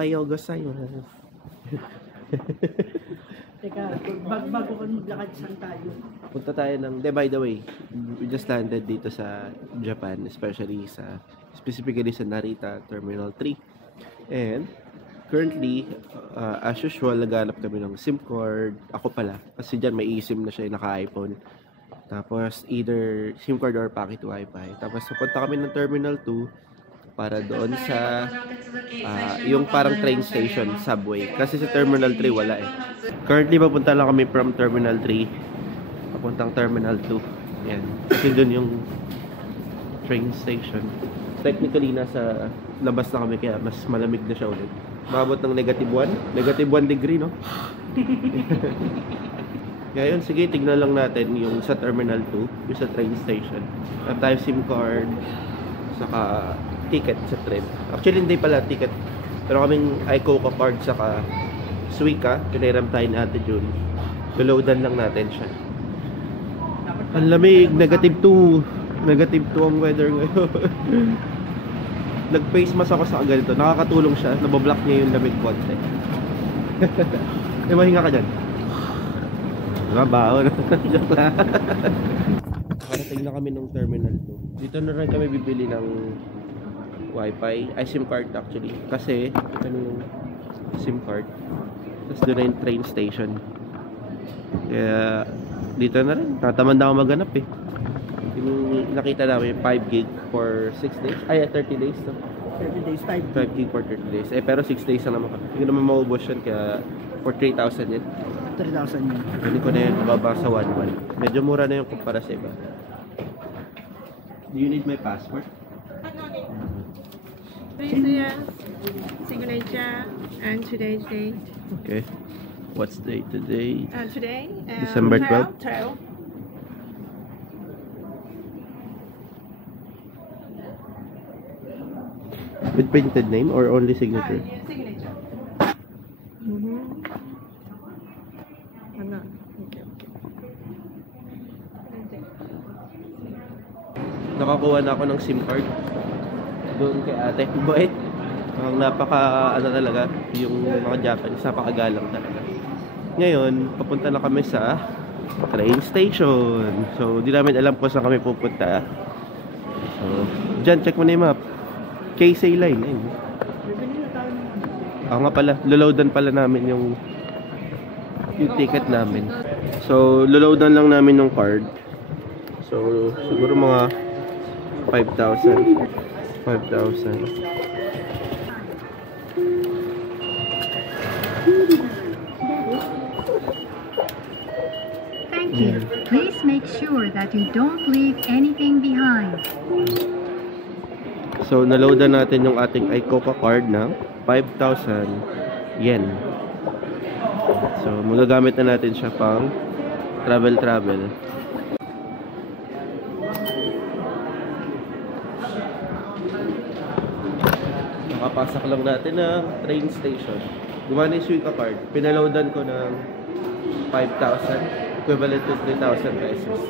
Ohayo gozaimasu. Teka, bago ka maglakad, saan tayo? Punta tayo ng, by the way, we just landed dito sa Japan, especially specifically sa Narita Terminal 3. And currently, as usual, naghanap kami ng SIM card. Ako pala, kasi dyan may eSIM na siya, naka-iPhone. Tapos either SIM card or pocket wifi. Tapos napunta kami ng Terminal 2 para doon sa yung parang train station, subway. Kasi sa Terminal 3 wala eh. Currently papunta lang kami from Terminal 3 papuntang Terminal 2. Yan. Kasi doon yung train station. Technically nasa labas na kami kaya mas malamig na siya ulit. Maabot ng negative 1 degree, no? Kaya yun, sige, tignan lang natin yung sa Terminal 2, yung sa train station. At tayo SIM card, saka ticket sa trip. Actually, hindi pala ticket. Pero kaming iCoca card, saka Suica, piniram tayo ni Ate June. Loloadan lang natin siya. Ang lamig, negative 2. Negative 2 ang weather ngayon. Nag-face mask ako sa ganito. Nakakatulong siya. Nabablock niya yung lamig konti. Mahinga ka dyan. Mabaho na. Joke lang. Parating na kami ng Terminal 2. Dito na rin kami bibili ng wifi. Ay, SIM card actually. Kasi, ano yung SIM card. Tapos doon na yung train station. Kaya, dito na rin. Tatamanda ako maghanap eh. Yung nakita namin 5 gig for 6 days. Ay, 30 days. No? 30 days, 5 gig for 30 days. Eh, pero 6 days na naman. Hindi naman maubos yan. Kaya, for 3,000 yun. 3,000 yun. Hindi ko na yun mababa sa 1,1. Medyo mura na yung kumpara sa iba. Do you need my passport? Please, signature and today's date. Okay. What's the date today? Today, December 12th. 12. With printed name or only signature? Yeah, signature. Okay. Nakakuha na ako ng SIM card doon kay ate. Bait. Ang napaka talaga yung mga Japanese, napakagalang talaga. Ngayon, papunta na kami sa train station. So, di namin alam kung saan kami pupunta. So, dyan, check mo na yung map. Keisei line. Ayun. Nga pala, loloadan pala namin yung ticket namin. So, loloadan lang namin yung card. So, siguro mga 5,000. Thank you. Please make sure that you don't leave anything behind. So, naloadan natin yung ating iCoca card ng 5,000 yen. So, magagamit na natin siya pang travel. Nakapasak lang natin ng train station. Gumana yung Suica card. Pinaloadan ko ng 5,000. Equivalent to 3,000 pesos.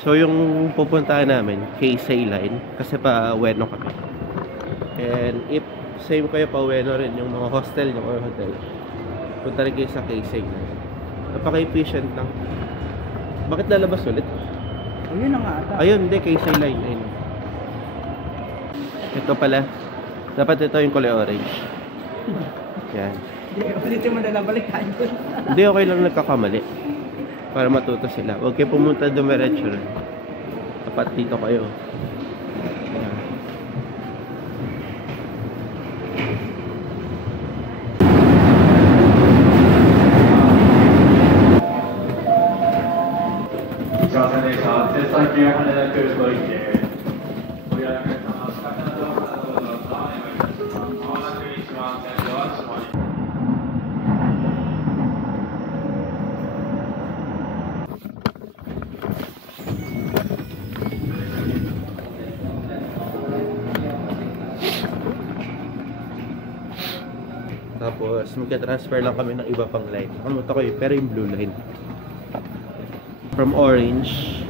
So, yung pupuntahan namin, Keisei line, kasi pa Ueno kami. And if same kayo pa Ueno rin, yung mga hostel nyo or hotel, punta rin kayo sa Keisei line. Napaka-efficient lang. Bakit lalabas ulit? Ayun na nga ata. Ayun, hindi, Keisei line. Ayun. Ito pala. Dapat ito yung kulay orange. Yan. Ulitin mo na lang, balik tayo. Hindi, okay lang nagkakamali. Para matuto sila. Huwag kayo pumunta dumiretso rin. Dapat dito kayo. Yan. Tapos, magka-transfer lang kami ng iba pang line. Nakalimutan ko yun, pero yung blue line. From orange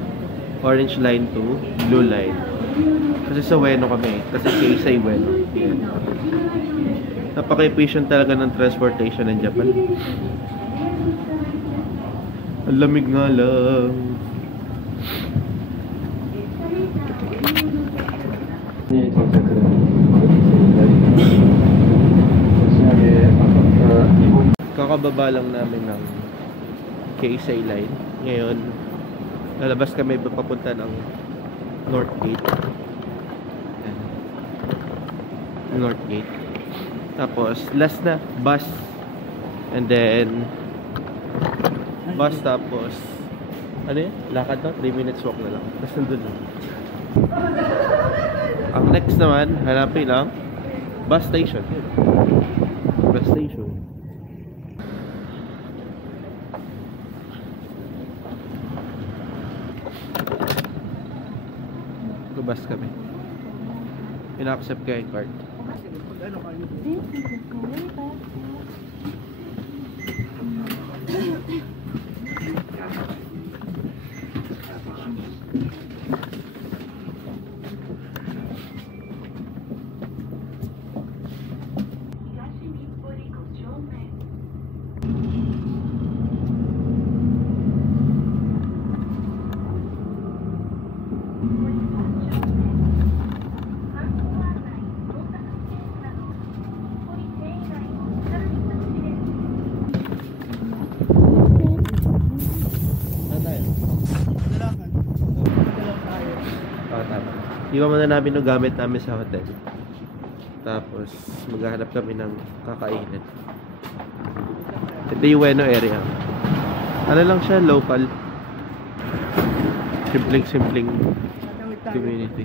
line to blue line. Kasi sa Ueno kami. Kasi Keisei Ueno. Yan. Napaka-efficient talaga ng transportation ng Japan. Ang lamig nga lang. Kakababa lang namin ng Keisei Line. Ngayon, lalabas kami papunta ng North Gate. North Gate. Tapos, last na, bus. And then, bus tapos, ano yun? Lakad na? 3 minutes walk na lang. Tapos nandun lang. Ang next naman, hanapin lang, bus station. Bus station. Bus kami. Ina-accept kayo yung card. Ano kayo? Iwan muna namin yung gamit namin sa hotel. Tapos maghahanap kami ng kakainin. Ito yung Ueno area. Ano lang siya, local. Simpleng community.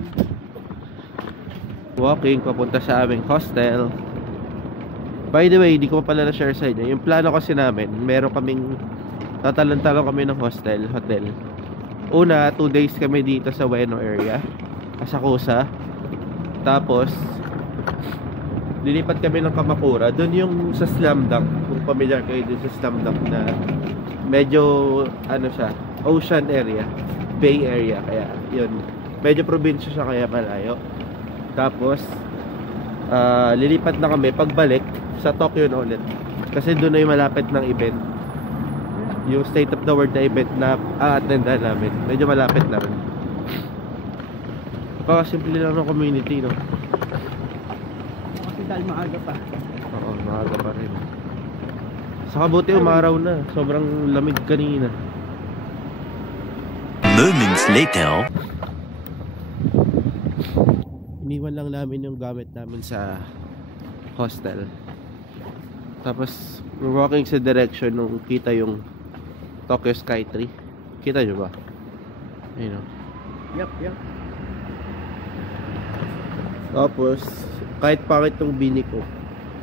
Walking papunta sa aming hostel. By the way, hindi ko pa pala na-share sa inyo. Yung plano kasi namin, meron kaming tatalon-talon kami ng hotel. Una, 2 days kami dito sa Ueno area. Asakusa. Tapos lilipat kami ng Kamakura. Doon yung sa Slam Dunk. Kung familiar kayo dun sa Slam Dunk na medyo ano siya, ocean area, bay area. Kaya yun, medyo probinsya siya kaya malayo. Tapos lilipat na kami pagbalik sa Tokyo na ulit. Kasi doon na yung malapit ng event, yung state of the world na event na a-attendan namin. Medyo malapit na rin. Simple lang ng community, no? Kasi dahil maaga pa. Oo, maaga pa rin. Saka buti umaraw na. Sobrang lamig kanina. Moments later. Iniwan lang namin yung gamit namin sa hostel. Tapos we're walking sa direction nung kita yung Tokyo Skytree. Kita nyo ba? Ayun, no? Yup. Tapos, kahit pangit tong bini ko,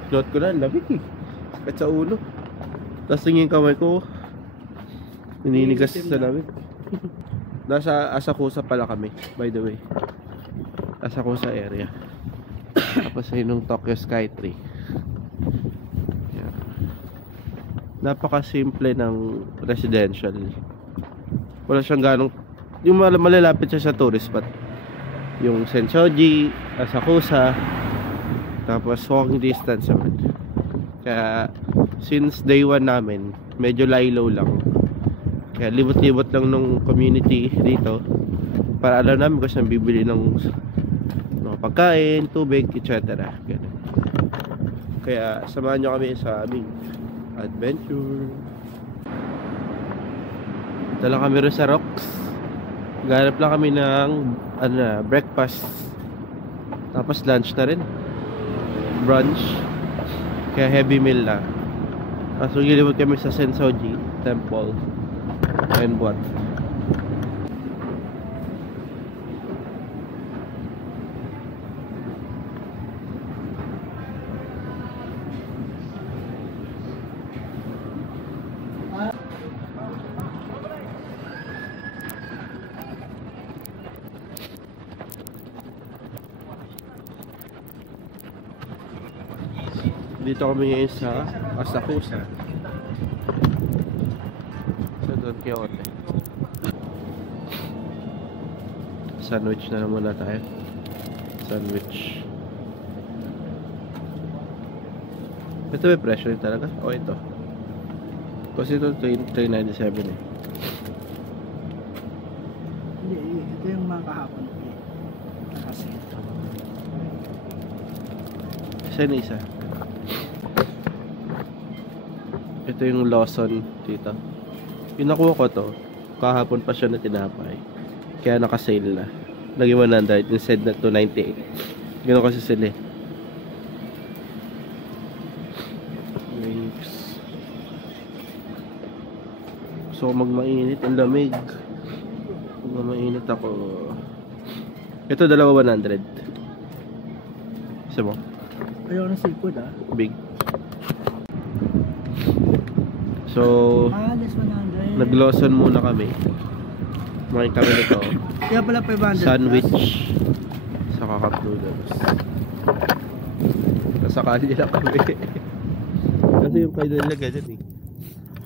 suot ko na, lamig eh. Sakit sa ulo. Tapos yung kamay ko, naninigas sa lamig. Nasa Asakusa pala kami, by the way. Asakusa area. Tapos yun yung Tokyo Skytree. Yeah. Napaka-simple ng residential. Wala siyang ganong, yung malalapit siya sa tourist spot. Yung Sensoji, Asakusa, tapos walking distance naman. Kaya since day 1 namin, medyo lie-low lang. Kaya libot-libot lang nung community dito para alam namin kung saan bibili ng pagkain, tubig, etc. Kaya samahan nyo kami sa aming adventure. Ito lang kami rin sa Rocks. Ganap lang kami ng breakfast. Tapos lunch na rin. Brunch. Kaya heavy meal na. So gilibot kami sa Sensoji Temple and what. Dito kami ngayon sa Asakusa, sa Don Quixote. Sandwich na lang muna tayo. Sandwich. Ito may presyo talaga? O ito? Kasi ito 397 eh. Hindi, ito yung mga kahapon. Kasi. Isa na isa. Ito yung Lawson dito. Yung nakuha ko to, kahapon pa siya na tinapay. Kaya naka-sale na. Naging 100 instead na 298. Ganoon kasi sila eh. Wings. So magmainit, ang lamig. Magmainit ako. Ito dalawa 100. Isa mo? Ayaw ng seafood Big. So, less 100. nag-Lawson muna kami. Kumain kami nito. Kaya pala 500 Sandwich. Saka cup noodles. Nasa kalye na kami. Kasi yung kayo nila ganyan eh.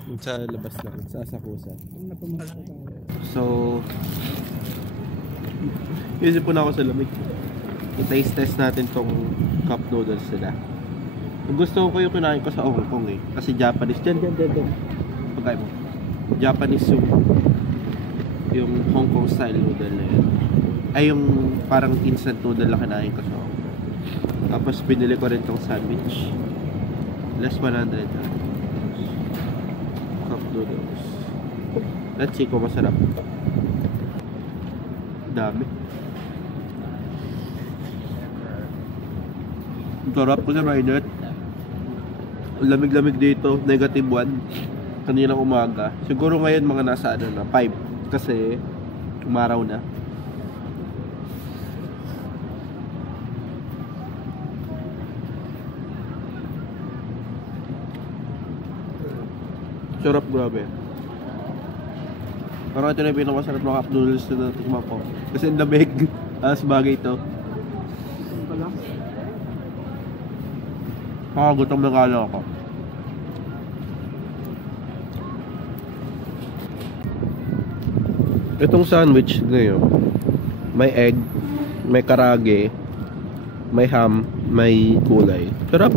Yung sa labas lang. Sa Asakusa. Napamahal ko tayo. So, isip po na ako sa lamig. I-taste test natin tong cup noodles nila. Gusto ko yung kinain ko sa Hong Kong eh. Kasi Japanese. Diyan. Pagkain mo. Japanese yung Hong Kong style noodle na yun. Ay yung parang instant noodle na kinain ko sa Hong Kong. Tapos binili ko rin tong sandwich. Less 100 cup noodles. Let's see kung masarap. Dami. Sarap ko sa mainit. Lamig-lamig dito, -1 kaninang umaga. Siguro ngayon mga nasa 5 kasi umaraw na. Sarap, grabe. Parang ito na yung pinakamasarap na cup noodles na natikman ko. Kasi ang lamig. Alas bagay ito. Gutom na nga lang ako. Itong sandwich ngayon, may egg, may karage, may ham, may kulay. Sarap.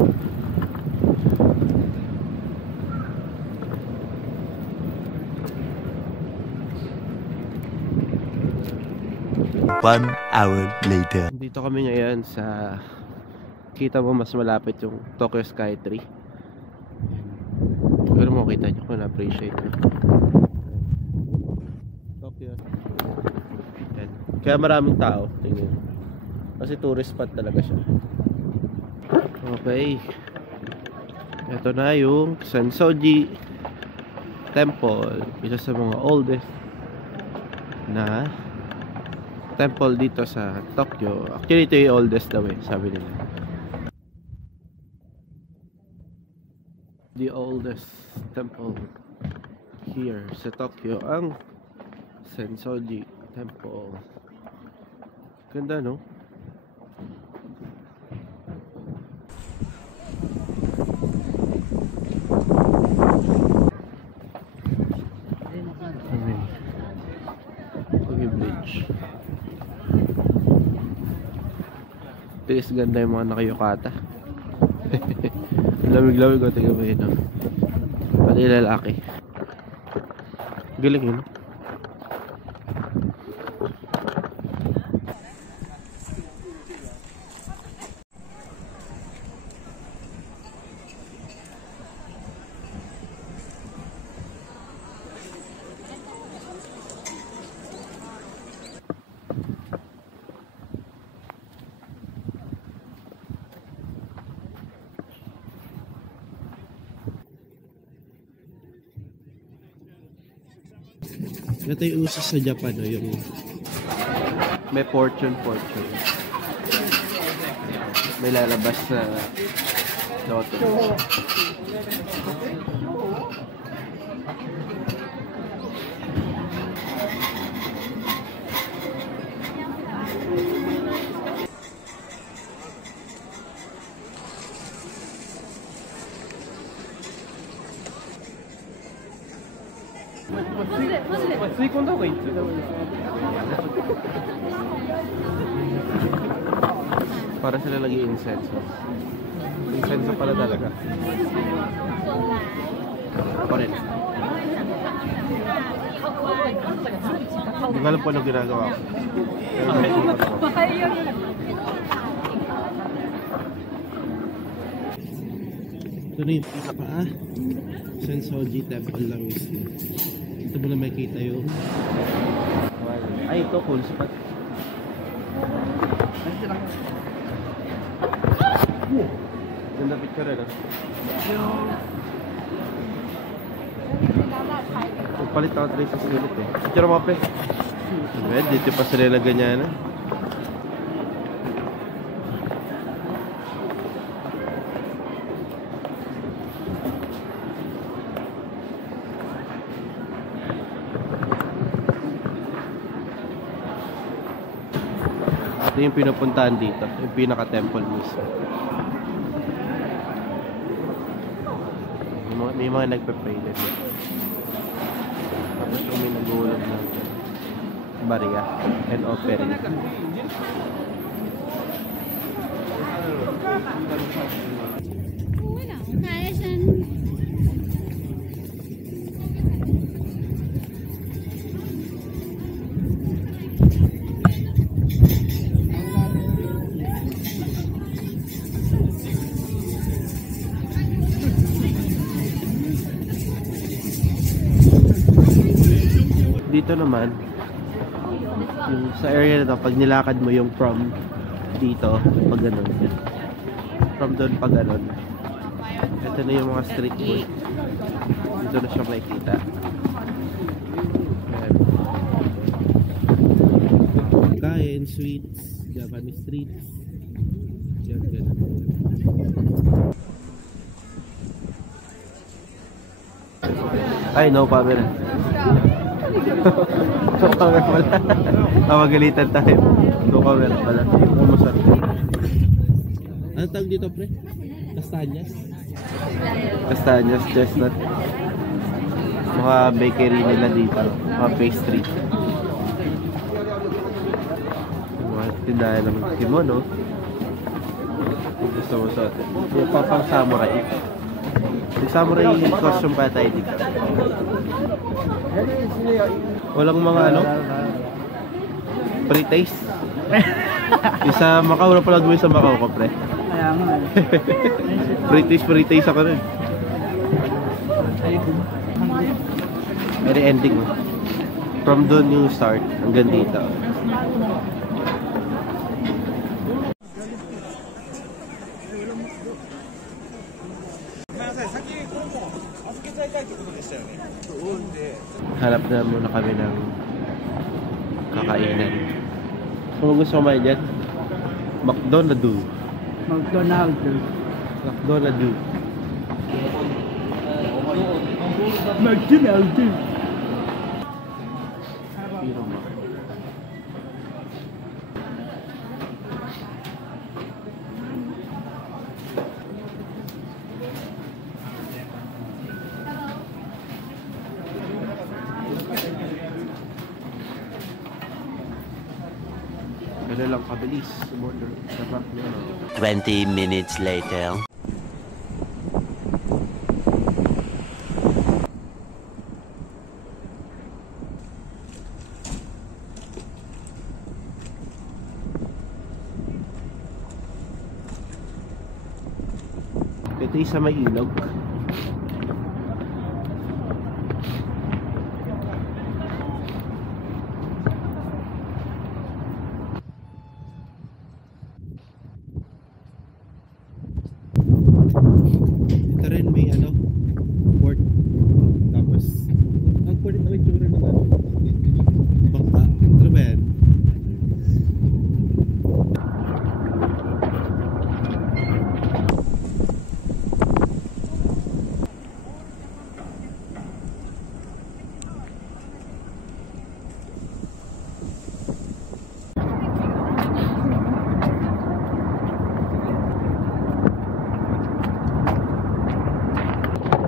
One hour later. Dito kami ngayon sa, kita mo mas malapit yung Tokyo Skytree. Pero mo kita nyo kung na-appreciate nyo. Tokyo. Yan. Kaya maraming tao. Tingnan. Kasi tourist spot talaga siya. Okay. Ito na yung Sensoji Temple. Isa sa mga oldest na temple dito sa Tokyo. Actually ito yung oldest daw eh, sabi nila. The oldest temple here sa Tokyo ang Sensoji Temple. Ganda no? Okay, bridge. Tiis ganda yung mga nakayukata. Lamig-lamig o tingnan mo yun. Pati lalaki. Galing yun. Ito yung uso sa Japan, no? Yung may fortune. May lalabas na loto. 吸い込んだ方がいい。Para sila lagi insenso. Insenso pala talaga. Ako rin. Hindi ko alam po ano ginagawa ko. Ito na yung paa. Sensoji Temple lang mismo. Ito mo na makikita yung ay, ito cool spot. Ganda picture eh. Palit ako 3 sa silip eh. Picture mo pe. Dito pa sila na ganyan. Ito yung pinupuntahan dito, yung pinaka-temple mismo. May mga nagpe-pray dito. Tapos yung may nag-uulog ng barya and offering. Dito naman yung sa area na to, pag nilakad mo yung from dito pag ganun, from doon pag ganun, ito na yung mga street food. Dito na siya makikita. Kain, sweets, Japanese streets, yan. Ay, no camera. No camera pala. Magalitan tayo. No camera pala. Masarap. Ano tawag dito, pre? Castañas? Castañas, chestnut. Mga bakery nila dito. Mga pastry. Mga tindahan ng kimono. Gusto mo sa atin. Yung papang samurai. Yung samurai costume pa tayo dito. Walang mga ano? Pre-taste? Yung sa Macau, wala pala gawin sa Macau ko, pre. Kaya nga. Pre-taste ako rin. Very ending. From doon yung start hanggang dito. Hanap na muna kami ng kakainan. Kung gusto kumain dyan, McDonald's. McDonald's. Gano'n lang kabilis. Sumorder. Sarap niya. 20 minutes later. Ito yung sa may ilog. Ito rin may ano, port. Tapos ang port na may tsura ng ano, bangka. Ito ba yan?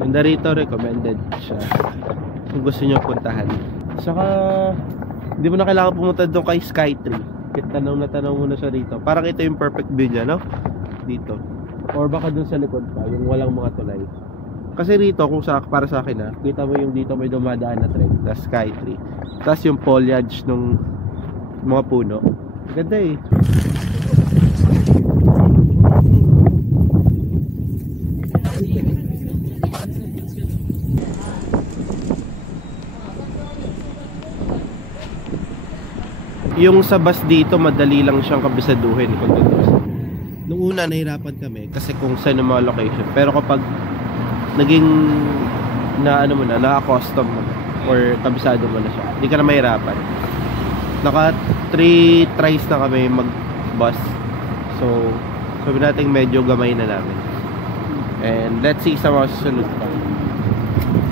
Ganda rito, recommended siya. kung gusto nyo puntahan. Saka hindi mo na kailangan pumunta doon kay Skytree. Tanong na tanong mo na siya dito. Parang ito yung perfect view niya, no? Dito. Or baka doon sa likod pa, yung walang mga tulay. Kasi rito, kung para sa akin kita mo yung dito may dumadaan na train, tas Skytree. Tas yung foliage ng mga puno. Ganda eh. Yung sa bus dito, madali lang siyang kabisaduhin kung tutusin. Nung una, nahirapan kami kasi kung saan yung mga location. Pero kapag naging na-accustom mo na, or kabisado mo na siya, hindi ka na mahirapan. Naka 3 tries na kami mag-bus. So, sabi natin medyo gamay na namin. And let's see sa mga susunod pa.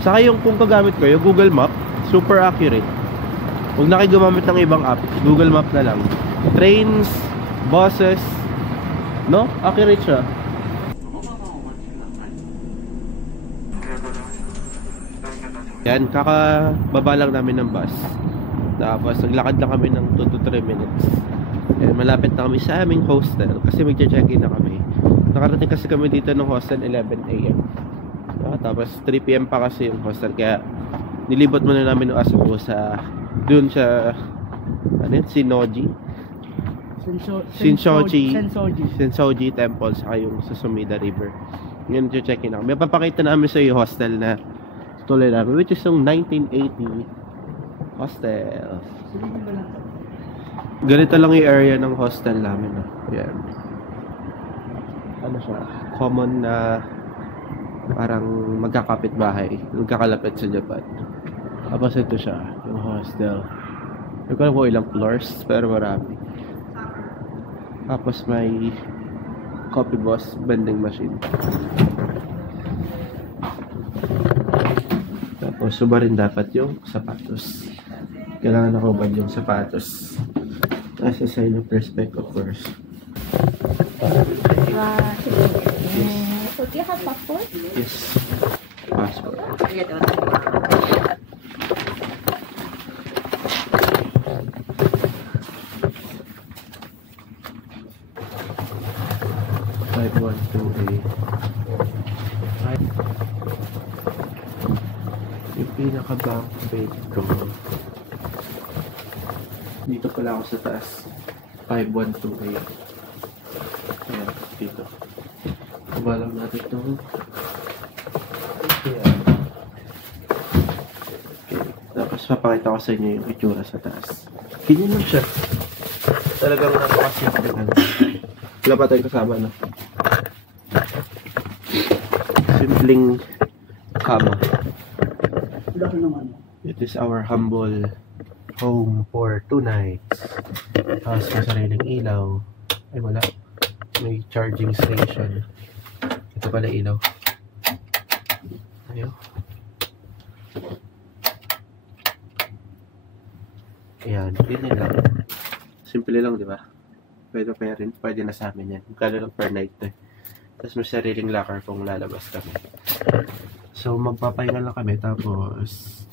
Saka yung kung kagamit ko, yung Google Map, super accurate. Huwag na kayo gumamit ng ibang app, Google Map na lang. Trains, buses, no? Accurate siya. Yan, kakababa lang namin ng bus. Tapos naglakad lang kami ng 2 to 3 minutes. And malapit na kami sa aming hostel kasi magche-check-in na kami. Nakarating kasi kami dito ng hostel 11 AM. Tapos 3 PM pa kasi yung hostel, kaya nilibot muna namin yung aso ko sa doon sa Sensoji Temple sa yung sa Sumida River. Ngayon check-in ako. May papakita namin sa yung hostel na tuloy namin, which is yung 1980 hostel. Ganito lang yung area ng hostel namin. Ayan. Ano siya? Common na parang magkakapit bahay. Magkakalapit sa Japan. Tapos ito siya, yung hostel. Hindi ko alam kung ilang floors, pero marami. Tapos may coffee boss vending machine. Tapos suba rin dapat yung sapatos. Kailangan nakubad yung sapatos. As a sign of respect, of course. So, do you have passport? Yes. Passport. 512A. Yung pinaka-bank rate ko. Dito pala ako sa taas. 512A. Ayan, dito. Kabalang natin ito. Ayan. Okay. Tapos papakita ko sa inyo yung itsura sa taas. Ganyan lang siya. Talagang napakasimple. Wala pa tayong kasama, no? Simpleng kama. It is our humble home for 2 nights. Tapos may sariling ilaw. Ay wala. May charging station. Ito pala ilaw. Ayun. Ayan. Ganyan lang. Simple lang, di ba? Pwede na sa amin yan. Kala lang per night eh. Tapos may sariling locker kung lalabas kami. So magpapahinga lang kami tapos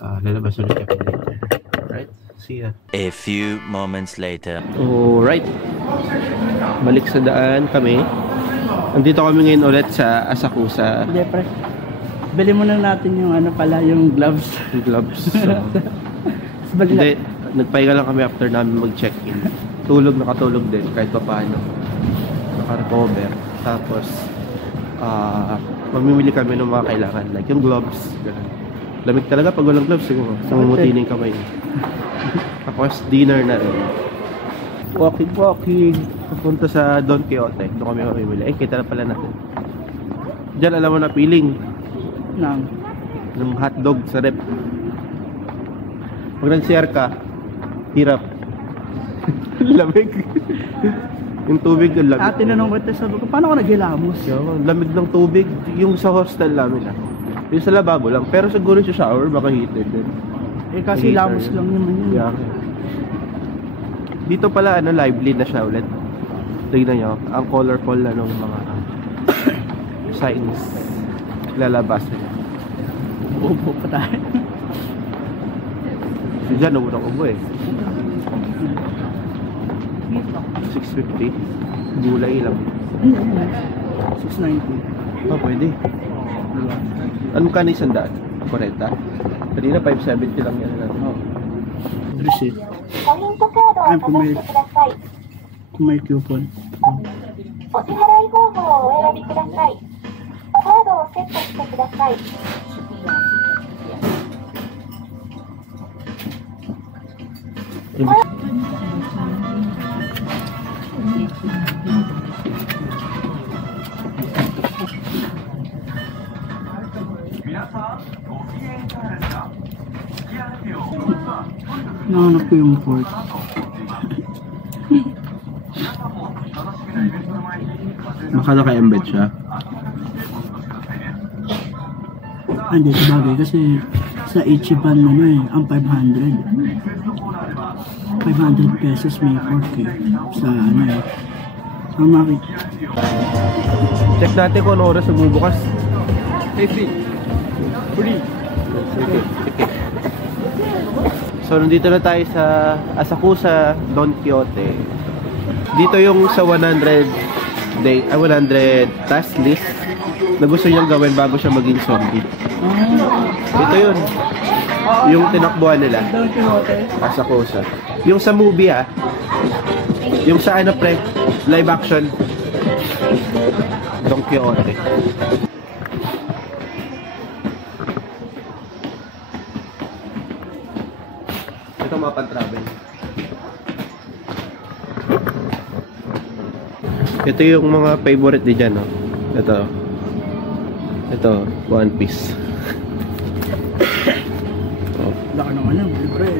lalabas ulit kami later. Alright? See ya. A few moments later. Alright. Balik sa daan kami. Andito kami ngayon ulit sa Asakusa. Hindi, pre. Bili muna natin yung yung gloves. Yung gloves. So, hindi, nagpahinga lang kami after namin mag-check-in. Nakatulog din kahit pa paano. Naka-recover. Tapos mamimili kami ng mga kailangan, like yung gloves, ganun. Lamig talaga pag walang gloves siguro. Namumuti na yung kamay. Tapos dinner na rin. Walking. Papunta sa Don Quixote. Doon kami mamimili. Kita na pala natin. Diyan alam mo na feeling ng hotdog sa rep. Pag nag-share ka, hirap. Lamig. Yung tubig, yung lamig. Tinanong ko ito, sabi ko, paano ko naghilamos? Yung lamig ng tubig, yung sa hostel namin yung sa lababo lang. Pero siguro sa shower, baka heated din. Kasi lamos lang naman yun. Yeah. Dito pala, lively na siya ulit. Tignan nyo, ang colorful na ng mga signs lalabas nila. Bubo pa tayo. So dyan, unang ubo eh. 650. Gulay lang. 690. Oh, pwede. Diba? Anong kanay sandaan? 40? Kanina 570 lang yan. Oo. Receipt. Ay, kung may coupon. お支払い方法をお選びください。カードをセットしてください。 Nahanap ko yung port. Baka naka-embed siya. Hindi, sabagay kasi sa Ichiban ang 500. 500 pesos may port eh. Sa ang market. Check natin kung ano oras magbubukas. Free. Sige. So, nandito na tayo sa Asakusa, Don Quixote. Dito yung sa 100 task list na gusto niyang gawin bago siya maging zombie. Ito yun. Yung tinakbuhan nila. Don Quixote. Asakusa. Yung sa movie yung sa live action. Don Quixote. Ito mga pan-travel. Ito yung mga favorite di dyan, no? Ito, One Piece. Oh. Laka naman lang, libre.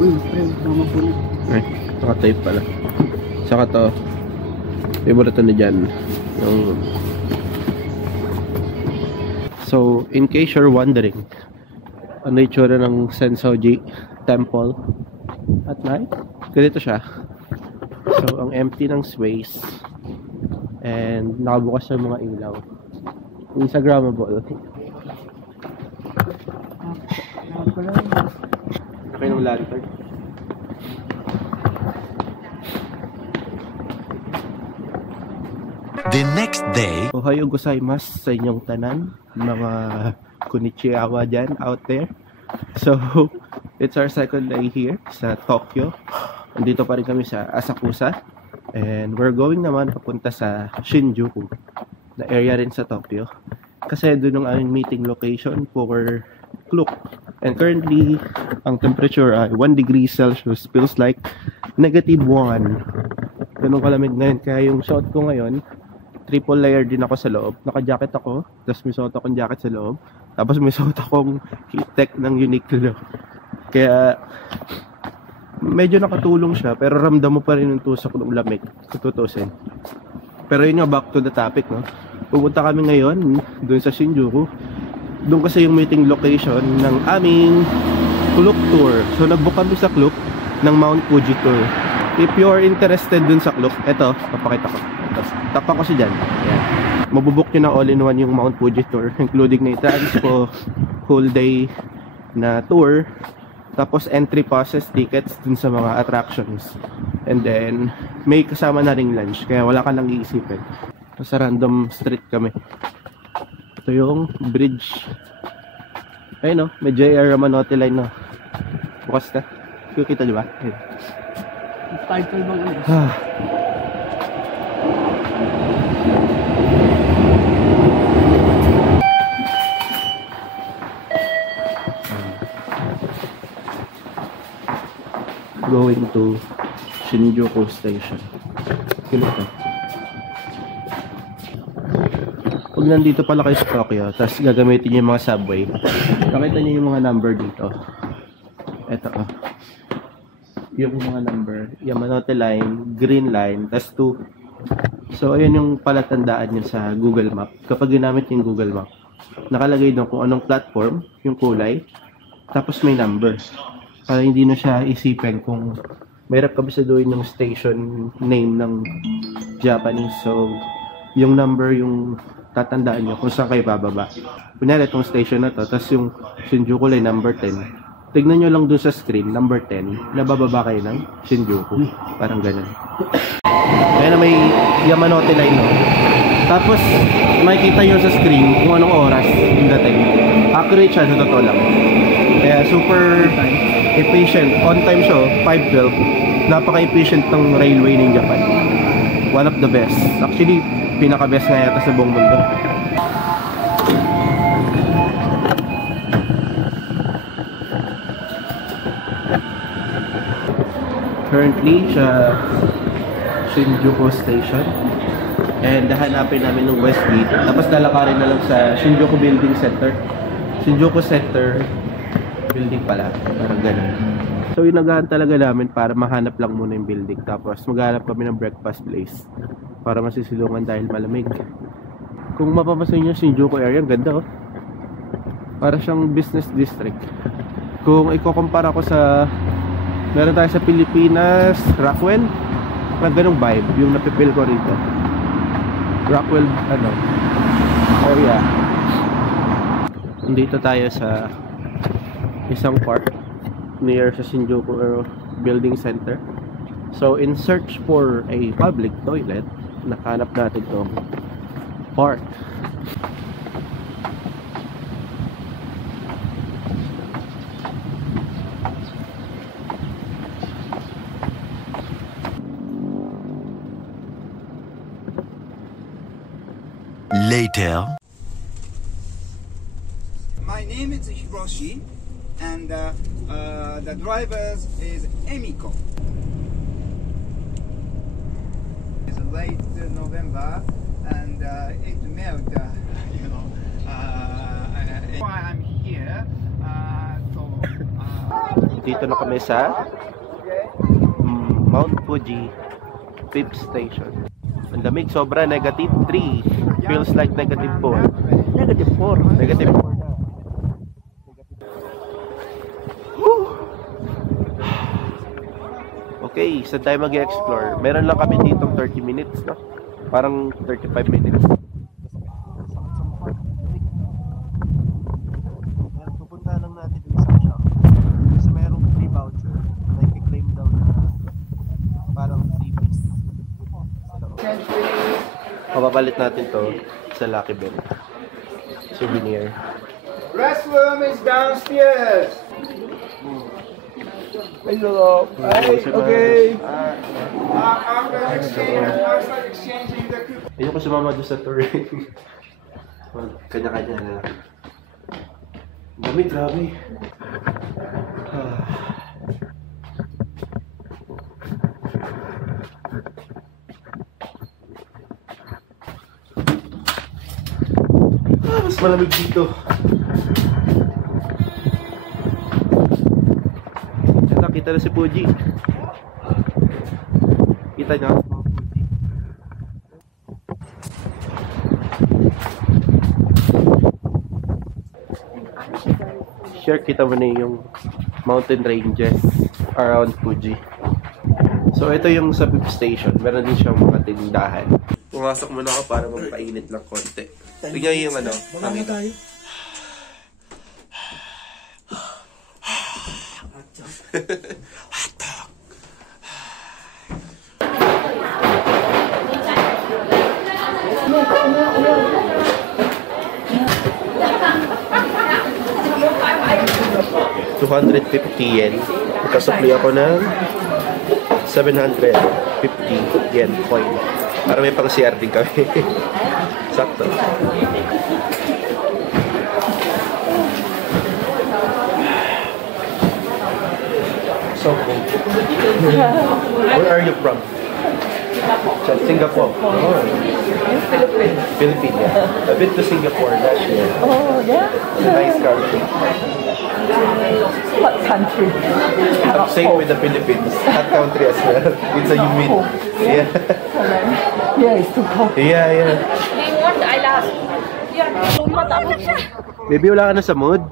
Uy, pre, tama po na. Ay, naka-tape pala. Saka to, favorite to na dyan. So, in case you're wondering, ano yung tsura ng Sensoji Temple at night? Ganito siya. So, ang empty ng space and nakabukas yung mga ilaw. Instagrammable. Okay ng lantern. The next day. Ohayo gozaimasu sa inyong tanan, mga konnichiwa dyan out there. So, it's our second day here sa Tokyo. Andito pa rin kami sa Asakusa. And we're going naman papunta sa Shinjuku, na area rin sa Tokyo. Kasi doon ang aming meeting location for Klook. And currently, ang temperature ay 1 degree Celsius. Feels like -1. Ganun kalamig ngayon. Kaya yung shot ko ngayon, triple layer din ako sa loob. Naka-jacket ako, tapos may suot akong jacket sa loob. Tapos may suot akong heat tech ng Uniqlo. Kaya medyo nakatulong siya, pero ramdam mo pa rin yung tusok ng lamig, tutusin. Pero yun nga, back to the topic, no? Pupunta kami ngayon doon sa Shinjuku. Doon kasi yung meeting location ng aming Klook tour. So nag-book kami sa Klook ng Mount Fuji tour. If you're interested dun sa Klook, eto, papakita ko. Tapak ko si dyan. Ayan. Mabubuk nyo na all-in-one yung Mount Fuji tour, including na transpo, whole day na tour, tapos entry passes, tickets dun sa mga attractions. And then, may kasama na ring lunch, kaya wala ka nang iisipin. Sa random street kami. Ito yung bridge. Ayun, no? May JR Yamanote line, no? Bukas na. Kita, di ba? Ayun. Title bang ano? Going to Shinjuku Station. Kilot na. Pag nandito pala kayo sa Tokyo, tapos gagamitin nyo yung mga subway, nakita nyo yung mga number dito. Eto, yung mga number, Yamanote Line, Green Line, tas 2. So, ayun yung palatandaan nyo sa Google Map. Kapag ginamit yung Google Map, nakalagay doon kung anong platform, yung kulay, tapos may number. Para hindi na siya isipin kung mahirap kabisaduhin yung station name ng Japanese. So, yung number yung tatandaan nyo kung saan kayo bababa. Kunyari itong station na to, tapos yung Shinjuku Line number 10. tignan nyo lang doon sa screen, number 10, nabababa kayo ng Shinjuku. Parang ganun. Ayan na may Yamanote line, no? Tapos, makikita nyo sa screen kung anong oras yung dating. Accurate siya, sa totoo lang. Kaya super efficient. On time siya, 5:12. Napaka-efficient ng railway ng Japan. One of the best. Actually, pinaka-best nga yata sa buong mundo. Currently, sa Shinjuku Station. And hahanapin namin ng Westgate. Tapos lalakarin na lang sa Shinjuku Building Center. Shinjuku Center building pala. Parang ganun. So inagahan talaga namin para mahanap lang muna yung building. Tapos maghanap kami ng breakfast place para masisilungan dahil malamig. Kung mapapasin nyo Shinjuku area, ang ganda oh. Para siyang business district. Kung ikukumpara ko sa meron tayo sa Pilipinas, Rockwell, parang ganung vibe yung napipil ko rito. Rockwell, area. Dito tayo sa isang park near sa Shinjuku Building Center. So in search for a public toilet, nakahanap natin tong park. Later. My name is Hiroshi, and the driver is Emiko. It's late November, and it melt. Why I'm here. Dito na kami sa Mount Fuji 5th station. Ang lamig, sobra, negative 3. Feels like negative 4. Negative 4. Negative 4 na. Okay, saan tayo mag-explore? Meron lang kami dito 30 minutes, no? Parang 35 minutes. Pupunta lang natin yung isang shop. Kasi merong free voucher. Nag-claim daw na parang freebies. Mapapalit natin to sa Lucky Bell. Souvenir. Restroom is downstairs. Hello. Hey, okay. After exchanging the coupon. Ayoko sumama doon sa tour. Kanya-kanya na. Dami, grabe. Mas malamig dito. Kita na si Fuji. Kita nyo? Share kita mo na yung mountain ranges around Fuji. So ito yung sa 5th station. Meron din siyang mga tindahan. Pumasok muna ako para magpainit lang konti. Tignan yung hangin. Hotdog. 250 yen. Kasapli ako ng 750 yen coin. Para may pang CR din kami. Sakto. So cool. Where are you from? Singapore. Oh. Philippines, yeah. I've been to Singapore last year. Oh, yeah? It's a nice country. What country? Same with the Philippines. Hot country as well. It's a humid. Yeah. Yeah, it's too cold. Yeah. Maybe wala ka na sa mood?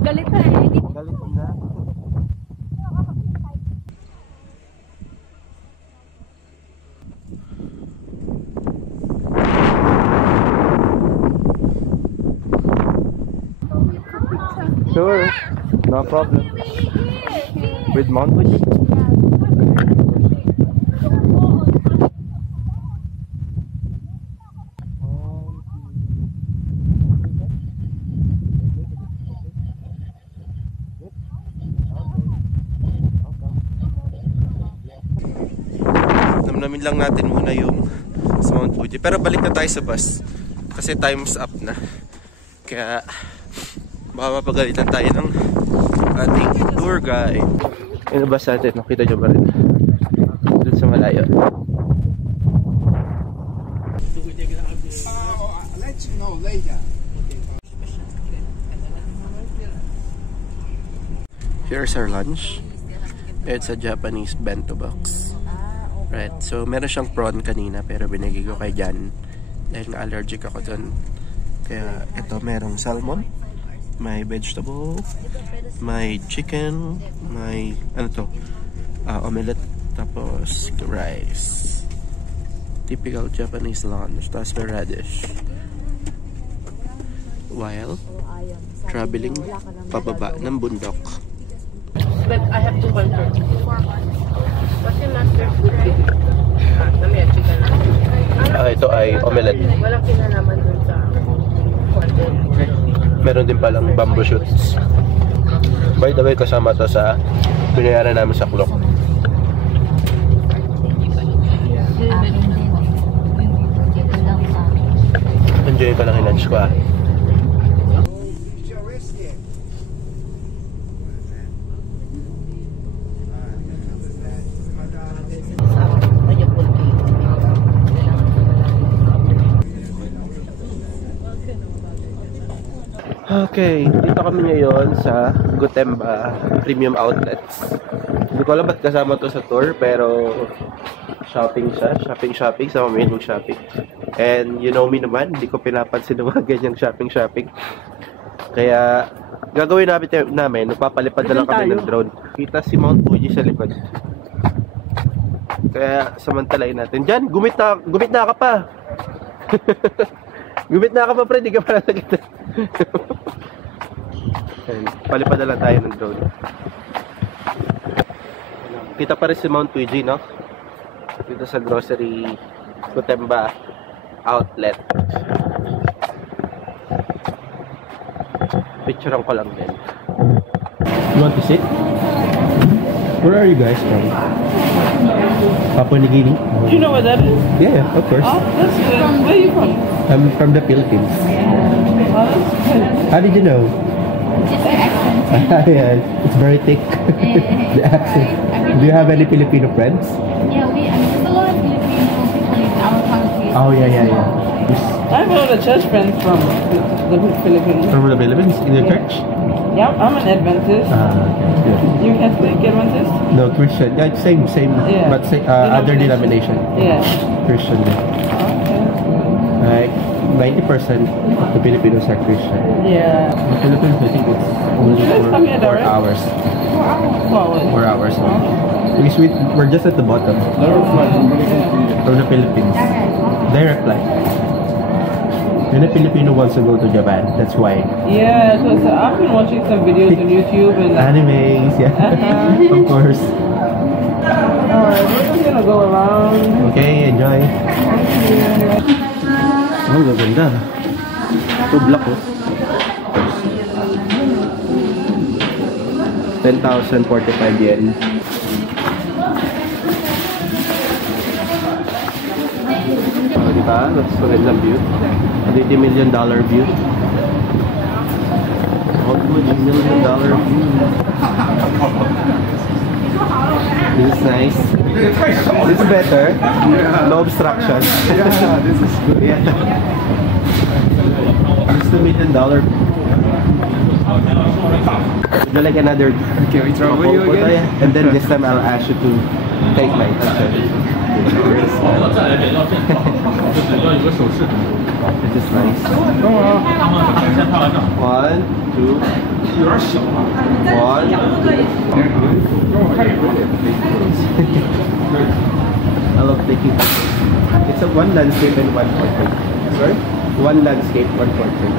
Galit na eh. Galit na. Sure. No problem. With Mount Fuji? Namnamin lang natin muna yung sa Mount Fuji. Pero balik na tayo sa bus. Kasi time's up na. Kaya baka mapagalitan tayo ng ating tour guide. Yung bus natin, nakita nyo ba rin? Doon sa malayo. I'll let you know later. Here's our lunch. It's a Japanese bento box. Right, so meron siyang prawn kanina pero binigay ko kay Jan dahil nga allergic ako dun. Kaya ito merong salmon, may vegetable, may chicken, may ano to, omelette, tapos rice. Typical Japanese lunch, tapos may radish. While traveling pababa ng bundok. But I have to confirm. What's your master food? Namaya chicken. Ito ay omelette. Walang kinalaman dun sa content. Meron din palang bamboo shoots. By the way, kasama to sa binayaran namin sa clock. Enjoy ko lang yung lunch ko ah. Okay, dito kami ngayon sa Gotemba Premium Outlets. Hindi ko alam ba't kasama to sa tour, pero shopping siya. Shopping, sa mamailing shopping. And you know me naman, hindi ko pinapansin ng mga ganyang shopping. Kaya gagawin namin, nagpapalipad na lang kami ng drone. Kita si Mount Fuji sa likod. Kaya samantalain natin. Diyan, gumit na ka pa. Gumit na ka pa, pre, hindi ka pa nakita. Palipad na lang tayo ng drone. Kita pa rin si Mount Fuji, no? Dito sa grocery Gotemba Outlet. Picturean ko lang din. You want to sit? Where are you guys from? Papua New Guinea? Do you know what that is? Yeah, of course. Oh, that's good. Where are you from? I'm from the Philippines. Oh, that's good. How did you know? Just the accent. Yeah, it's very thick. The accent. Do you have any Filipino friends? Yeah, there's a lot of Filipino people in our country. Oh, yeah. I have a lot of church friends from the Philippines. From the Philippines? In the church? Yeah, I'm an Adventist. Okay, good. You Catholic Adventist? No, Christian. Yeah, same, Yeah. but other denomination. Yeah. Christian. Okay. Like 90% of the Filipinos are Christian. Yeah. The Philippines, I think it's only You guys come here 4 direct? hours. 4 hours. 4 hours. Because we're just at the bottom. From the Philippines. Direct flight. When a Filipino wants to go to Japan, that's why. Yeah, because I've been watching some videos on YouTube and Animes, yeah. Of course. Alright, we're just gonna go around. Okay, enjoy. Oh, gaganda. Ito black oh. 10,045 yen. Oh, diba? That's magandang view. $80 million view. $1 million view. This is nice. This is better. No obstruction. Yeah, this is good. Yeah. This is $2 million. Would you like another? Can we travel you photo? again? Yeah. And then this time I'll ask you to take my picture. This is nice. 1, 2. 1. I love taking pictures. It's a one landscape and one portrait. Sorry? One landscape, one portrait.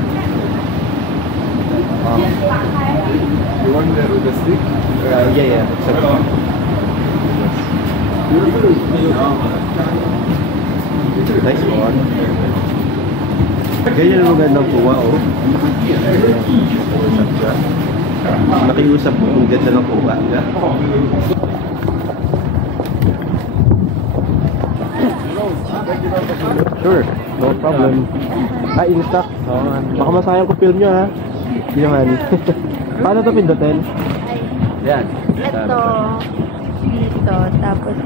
You want the stick? Yeah. Nice one. Ganyan ang magandang kuha, oh. Nakiusap mo kung ganda ng kuha. Sure, no problem. In stock. Baka masayang ko film nyo, ha? Hindi naman. Paano ito pindutin? Yan. Ito, dito, tapos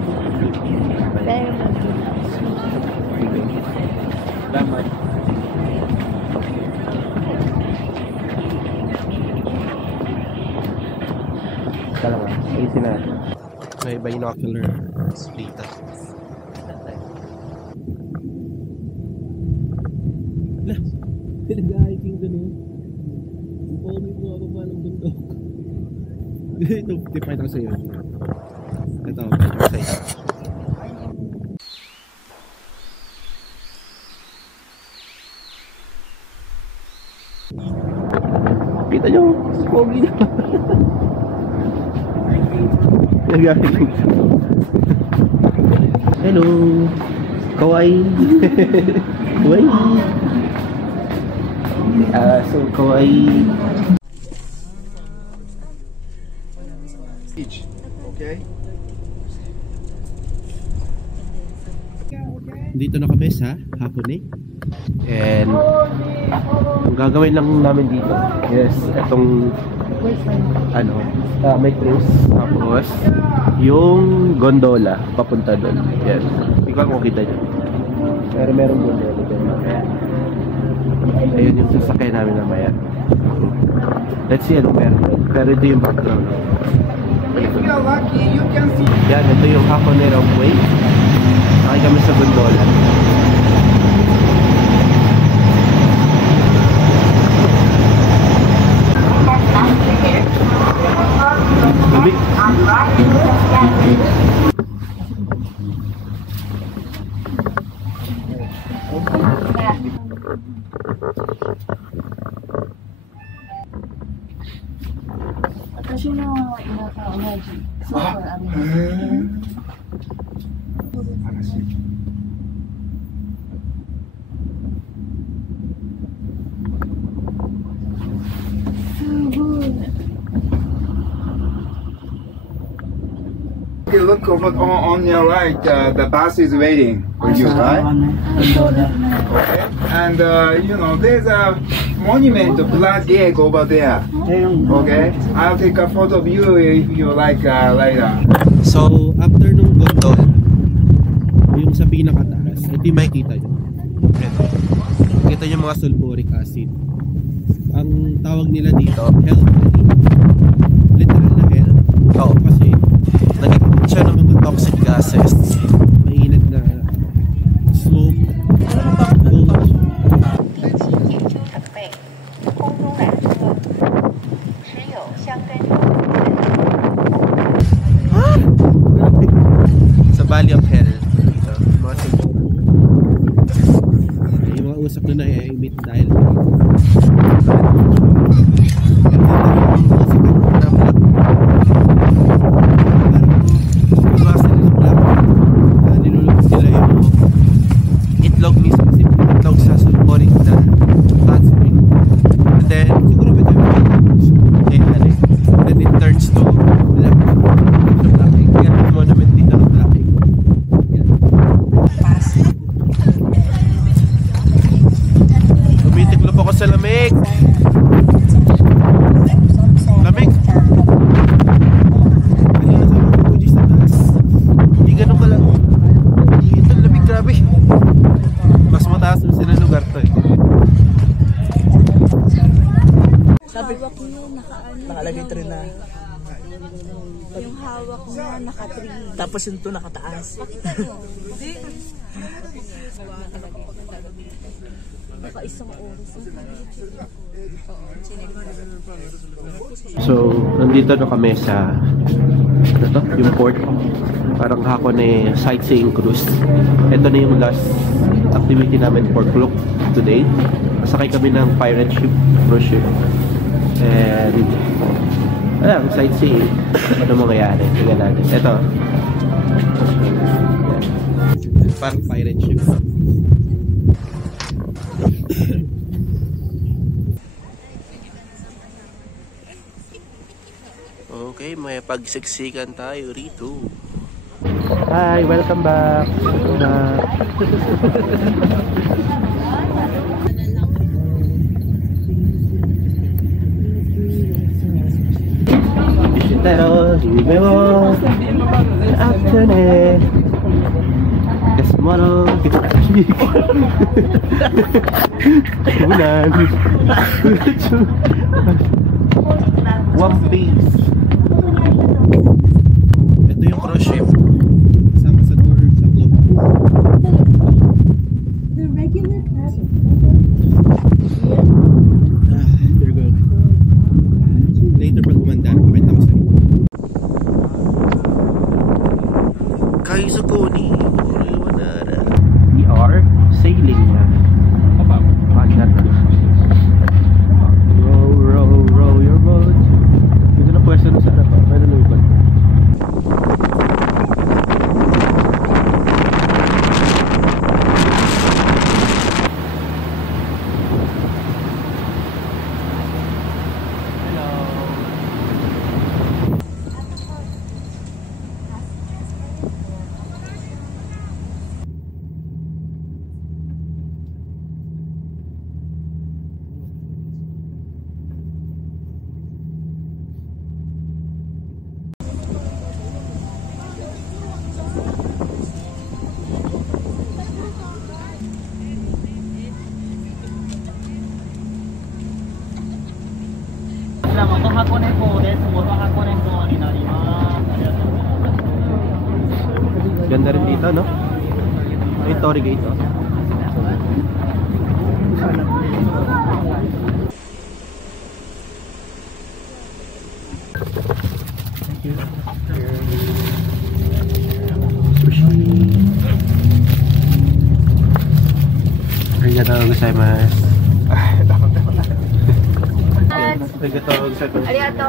pero Salamat. Dalawa. Easy na. May binocular dito. Lah, pinag-hiking doon, oh. Ipawin mo ako pa ng bundok. Ito, tipay ko sa'yo. Ito, ito sa'yo. Kita nyo, pogi na. Nag-hiking. Hello. Kawaii. Kawaii. So kawaii. Each. Okay? Dito na kami sa Hakone. And ang gagawin lang namin dito, yes, itong may cruise, tapos yung gondola papunta doon. Yes. Ikaw kung kita nyo. Pero merong gondola doon mamaya. Ayun yung sasakyan namin mamaya. Let's see ano meron. Pero ito yung background. If you are lucky, you can see. Yan, ito yung Hakone Runway. Sakay kami sa gondola. Okay, look over on your right. The bus is waiting for you, right? Okay. And you know, there's a monument, Blood Egg over there. Okay. I'll take a photo of you if you like later. So, after nung gondola, yung sa pinakataas, ito yung makikita nyo. Kita nyo mga sulfuric acid. Ang tawag nila dito, hell valley. Literal na hell. Oo, kasi nagiging siya ng mga toxic gases. Mainit na smoke. Sa Valley of Hell dito, mga sulfuric. Yung mga usap na na-emit dahil itlog mismo, itlog sa sulfuric na hot spring. And then, siguro ba tayo then it turns to black. Blacking. Yan yung monument dito ng blacking. Yan. Tumitiklop ako sa lamig. Lamig. Kanina sa mga pujis na taas. Hindi ganun ka lang. Ito lamig, grabe. Mas mataas na sila lugar to eh. Hawak niyo, nakalagay 3 na. Yung hawak niya, naka-3. Tapos yung 2 nakataas. Naka isang oras. So, nandito na kami sa ano to? Yung port. Parang Hakone sightseeing cruise. Ito na yung last activity namin for Klook today. Masakay kami ng pirate ship, cruise ship. And ayan, sightseeing. Ano mangyayari? Tingnan natin. Ito. Parang pirate ship. Okay, may pagsiksikan tayo rito. Hi, welcome back. Welcome back. Pero dime mo afternoon Desmoro Ulan One Piece. Ito yung cruise ship. Kasama sa tour sa club. The regular class. There you go. Later pag kumanda, pakita ko sa'yo. Kaizukuni Uriwanara. We are sailing na. Paandar na. Row your boat. Dito na pwesto na sa harap. Meron na iba. Ganda rin dito, no? May Torii Gate, oh. Sushi. Arigatou gozaimasu. Arigatou gozaimasu. Arigato.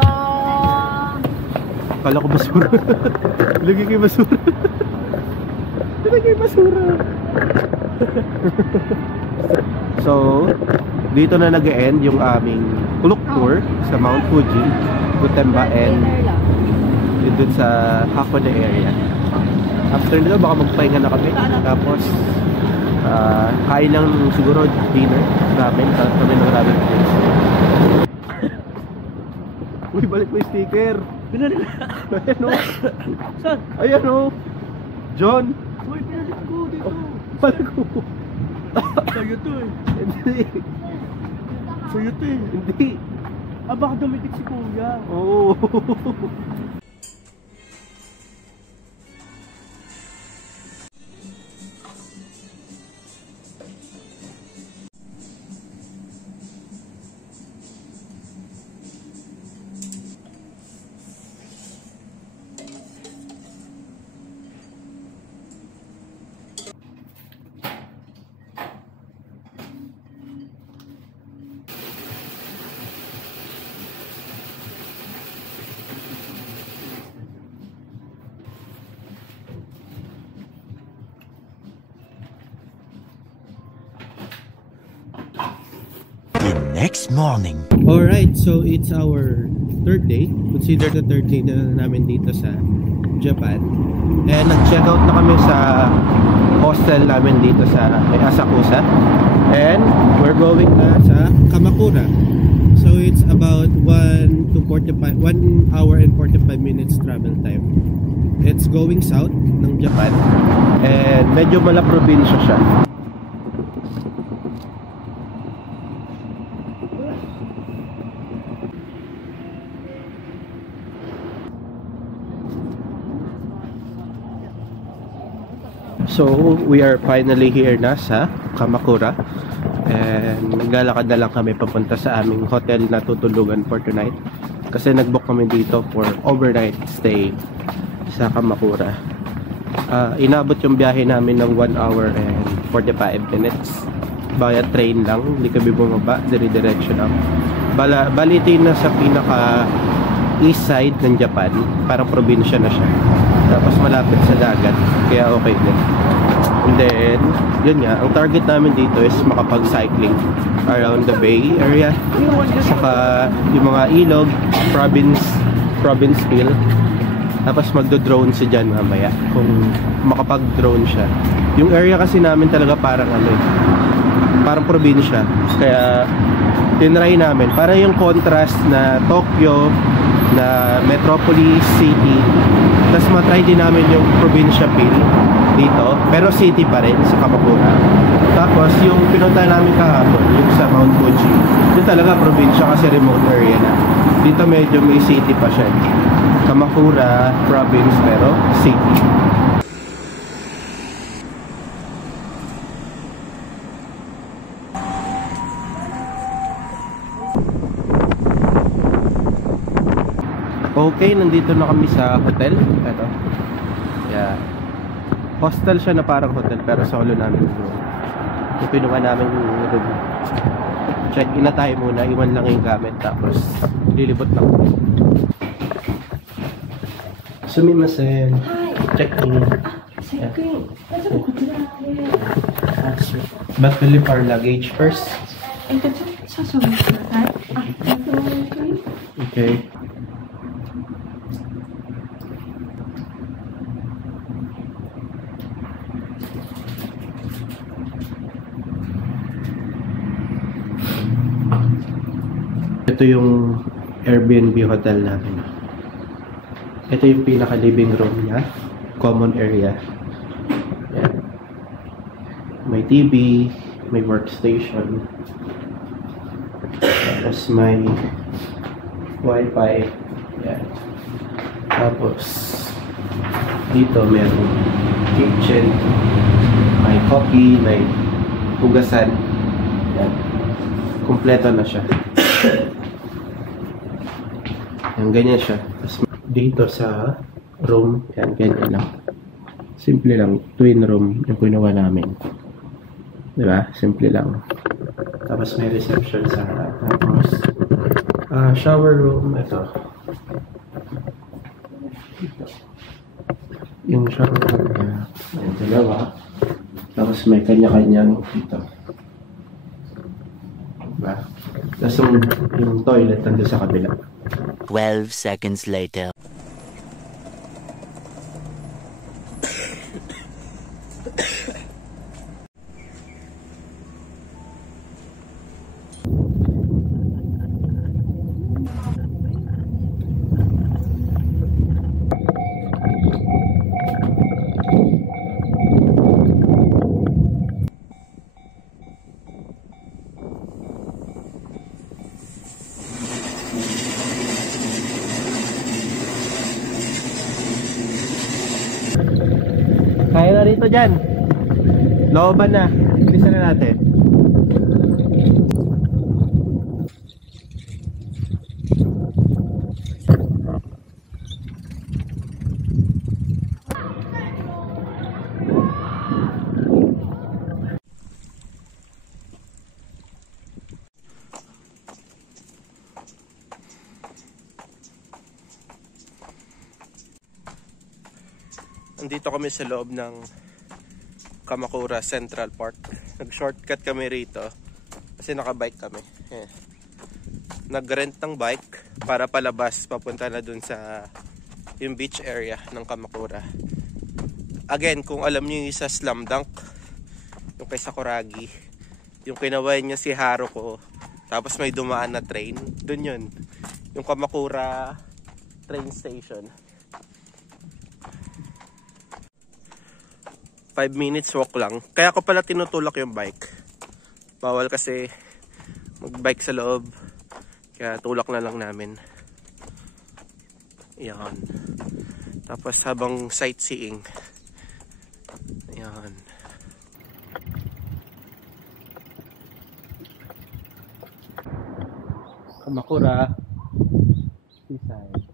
Kala ko basura. Lagi kayo basura. Lagi kayo basura. So, dito na nag-end yung aming Klook tour sa Mount Fuji, Gotemba, and dun sa Hakone area. After nito, baka magpahinga na kami. Tapos, kain lang siguro dinner. Ramen. Kami ng ramen place. Uy, balik mo yung sticker. Pinalik na. Ayan o. Saan? Ayan o. John. Uy, pinalik ko dito. Balik ko. Sa'yo to eh. Hindi. Sa'yo to eh. Hindi. Baka dumitik si kuya. Oo. Next morning. Alright, so it's our third day. Consider the third day na namin dito sa Japan. And nag-check out na kami sa hostel namin dito sa Asakusa. And we're going na sa Kamakura. So it's about 1 hour and 45 minutes travel time. It's going south ng Japan. And medyo mala probinsya siya. So, we are finally here na sa Kamakura. And naglalakad na lang kami papunta sa aming hotel na tutulugan for tonight. Kasi nag-book kami dito for overnight stay sa Kamakura. Inabot yung biyahe namin ng 1 hour and 45 minutes. via train lang, hindi kami bumaba, dire-diretso lang. Bali ito yung nasa pinaka east side ng Japan, parang probinsya na siya. Tapos malapit sa dagat, kaya okay din. And then, yun nga, ang target namin dito is makapag-cycling around the bay area. Saka yung mga ilog, province feel. Tapos magdo-drone siya dyan mamaya kung makapag-drone siya. Yung area kasi namin talaga parang parang probinsya. Kaya tinry namin. Para yung contrast na Tokyo, na metropolis city. Tapos matry din namin yung probinsya feel dito. Pero city pa rin sa Kamakura. Tapos yung pinunta namin kahapon, yung sa Mount Fuji, yun talaga probinsya kasi remote area na. Dito medyo may city pa siya. Kamakura, province, pero city. Okay, nandito na kami sa hotel. Ito. Yeah. Hostel siya na parang hotel, pero solo namin yung room. Yung pinuha namin yung room. Check-in na tayo muna, iwan lang yung gamit, tapos lilibot lang. Sumimasen. Check-in. Check-in. But we leave our luggage first. Okay. Ito yung Airbnb hotel namin. Ito yung pinaka living room niya, common area. Yan. May TV, may workstation. Tapos may Wi-Fi. Yan. Tapos dito meron kitchen, may coffee, may hugasan. Yan. Kumpleto na siya. Yan, ganyan siya. Tapos dito sa room, yan, ganyan lang. Simple lang, twin room yung pinuha namin. Diba? Simple lang. Tapos may reception sa harap. Tapos shower room, ito. Yung shower room niya, yan, dalawa. Tapos may kanya-kanyang dito. Diba? Tapos yung toilet nandun sa kabila. 12 seconds later. Kaya na rito dyan. Looban na. Bilisan na natin. Nandito kami sa loob ng Kamakura Central Park. Nag-shortcut kami rito kasi nakabike kami. Nag-rent ng bike para palabas papunta na dun sa yung beach area ng Kamakura. Again, kung alam niyo yung isa Slam Dunk, yung kay Sakuragi, yung kinaway niya si Haruko, tapos may dumaan na train, dun yun. Yung Kamakura train station. 5 minutes walk lang. Kaya ko pala tinutulak yung bike. Bawal kasi mag-bike sa loob. Kaya tulak na lang namin. Yan. Tapos habang sightseeing. Yan. Kamakura Seaside.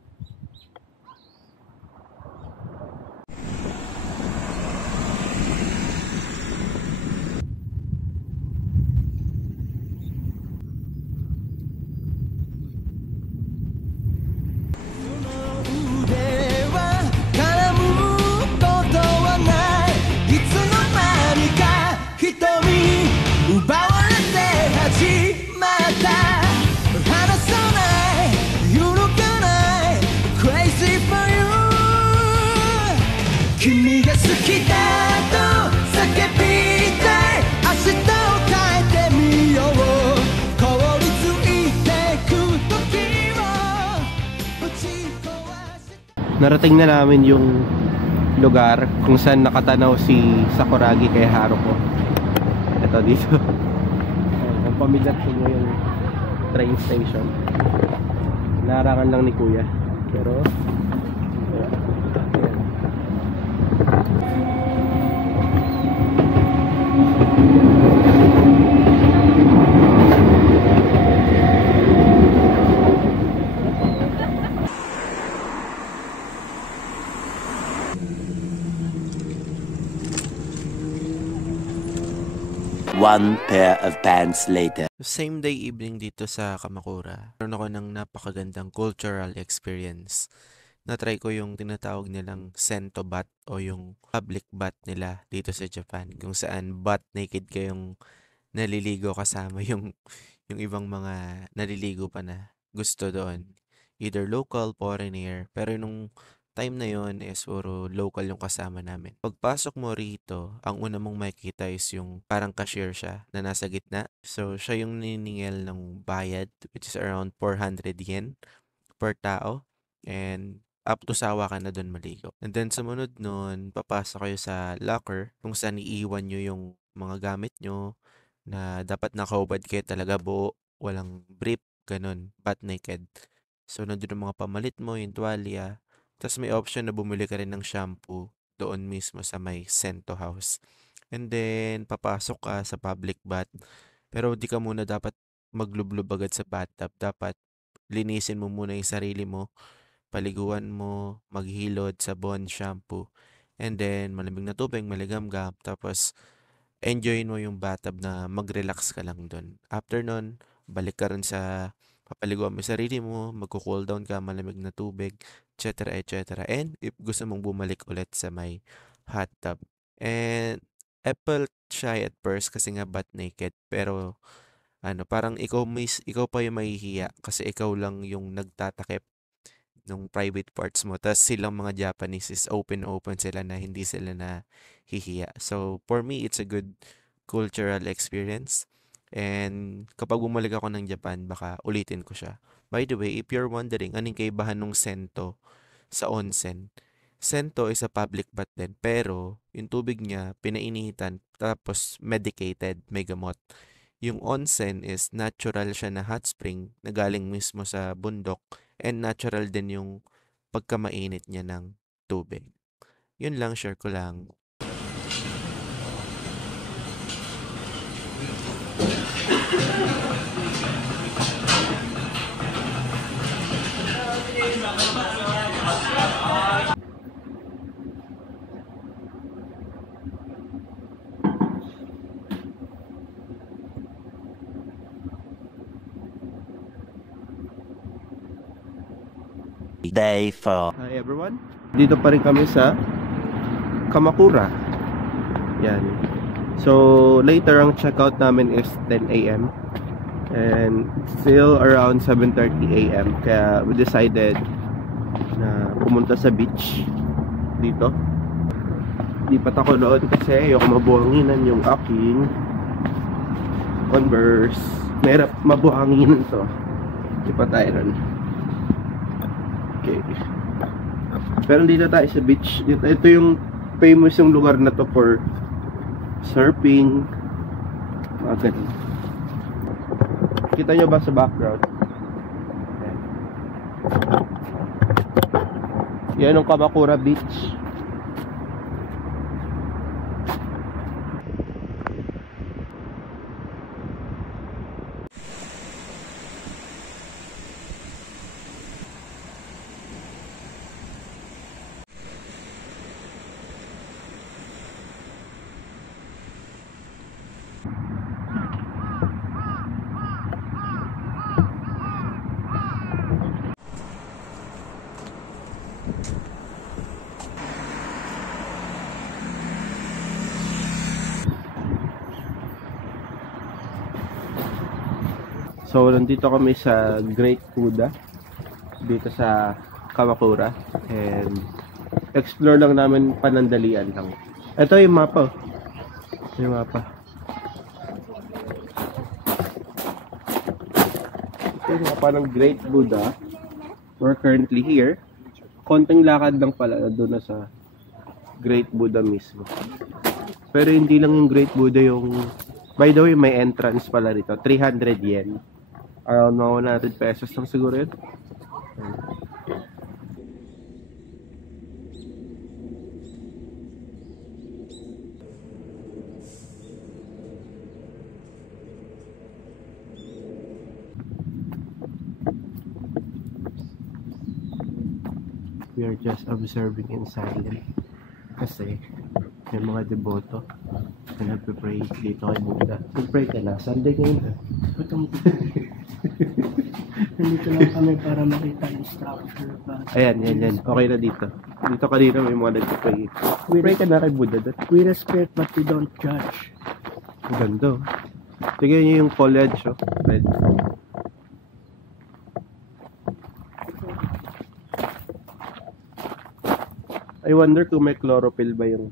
narating na namin yung lugar kung saan nakatanaw si Sakuragi kay Haruko. Ito dito. Kung pamilyar sa inyo yung train station, naharangan lang ni Kuya, pero ayan. One pair of pants later. Same day evening dito sa Kamakura. Meron ako ng napakagandang cultural experience. Na-try ko yung tinatawag nilang Sento bath o yung public bath nila dito sa Japan. Kung saan butt naked kayong naliligo kasama yung ibang mga naliligo pa na gusto doon. Either local, foreigner. Pero nung time na yon is puro local yung kasama namin. Pagpasok mo rito, ang una mong makikita is yung parang cashier siya na nasa gitna. So, siya yung niningil ng bayad, which is around 400 yen per tao. And up to sawa ka na doon maligo. And then, sumunod nun, papasok kayo sa locker kung saan iiwan nyo yung mga gamit nyo na dapat nakaubad kayo talaga buo, walang brief, ganun, butt naked. So, nandun yung mga pamalit mo, yung tuwalya. Tapos may option na bumili ka rin ng shampoo doon mismo sa may Sento house. And then, papasok ka sa public bath. Pero di ka muna dapat maglublub agad sa bathtub. Dapat linisin mo muna yung sarili mo. Paliguan mo, maghilod, sabon, shampoo. And then, malamig na tubig, maligamgam. Tapos, enjoyin mo yung bathtub na mag-relax ka lang doon. After nun, balik ka rin sa papaliguan mo yung sarili mo, magko-cool down ka, malamig na tubig, etc. etc. And if gusto mong bumalik ulit sa may hot tub. And I felt shy at first kasi nga butt naked. Pero parang ikaw pa yung mahihiya kasi ikaw lang yung nagtatakip ng private parts mo. Tapos silang mga Japanese is open sila na hindi sila na hihiya. So for me, it's a good cultural experience. And kapag bumalik ako ng Japan, baka ulitin ko siya. By the way, if you're wondering, anong kaibahan ng Sento sa onsen? Sento is a public bath din, pero yung tubig niya, pinainitan, tapos medicated, may gamot. Yung onsen is natural siya na hot spring na galing mismo sa bundok, and natural din yung pagkamainit niya ng tubig. Yun lang, share ko lang. Day 4. Hi everyone. Dito pa rin kami sa Kamakura. Yan. So later ang checkout namin is 10 AM and still around 7:30 AM. Kaya we decided na pumunta sa beach dito. Lipat ako doon kasi ayoko mabuhanginan yung aking Converse. Mahirap mabuhanginan to. Lipat tayo ron. Okay. Pero dito tayo sa beach. Ito yung famous yung lugar na to for surfing. Okay. Kita nyo ba sa background? Yan ang Kamakura Beach. So, nandito kami sa Great Kuda dito sa Kamakura and explore lang namin, panandalian lang. Ito yung mapa. Yung mapa. Ito yung mapa ng Great Buddha. We're currently here konting lakad lang pala doon na sa Great Buddha mismo. Pero hindi lang yung Great Buddha yung, by the way, may entrance pala rito. 300 yen. Around 100 pesos lang siguro yun. We are just observing in silence kasi may mga deboto na nagpe-pray dito kay Buddha. Nag-pray ka na? Sunday ngayon ha? Nandito lang kami para makita yung structure. Ayan. Okay na dito. Dito kanina may mga nagpe-pray. Pray ka na kay Buddha doon. We respect but we don't judge. Ang ganda. Tignan niyo yung foliage, oh. Red. I wonder kung may chlorophyll ba yung...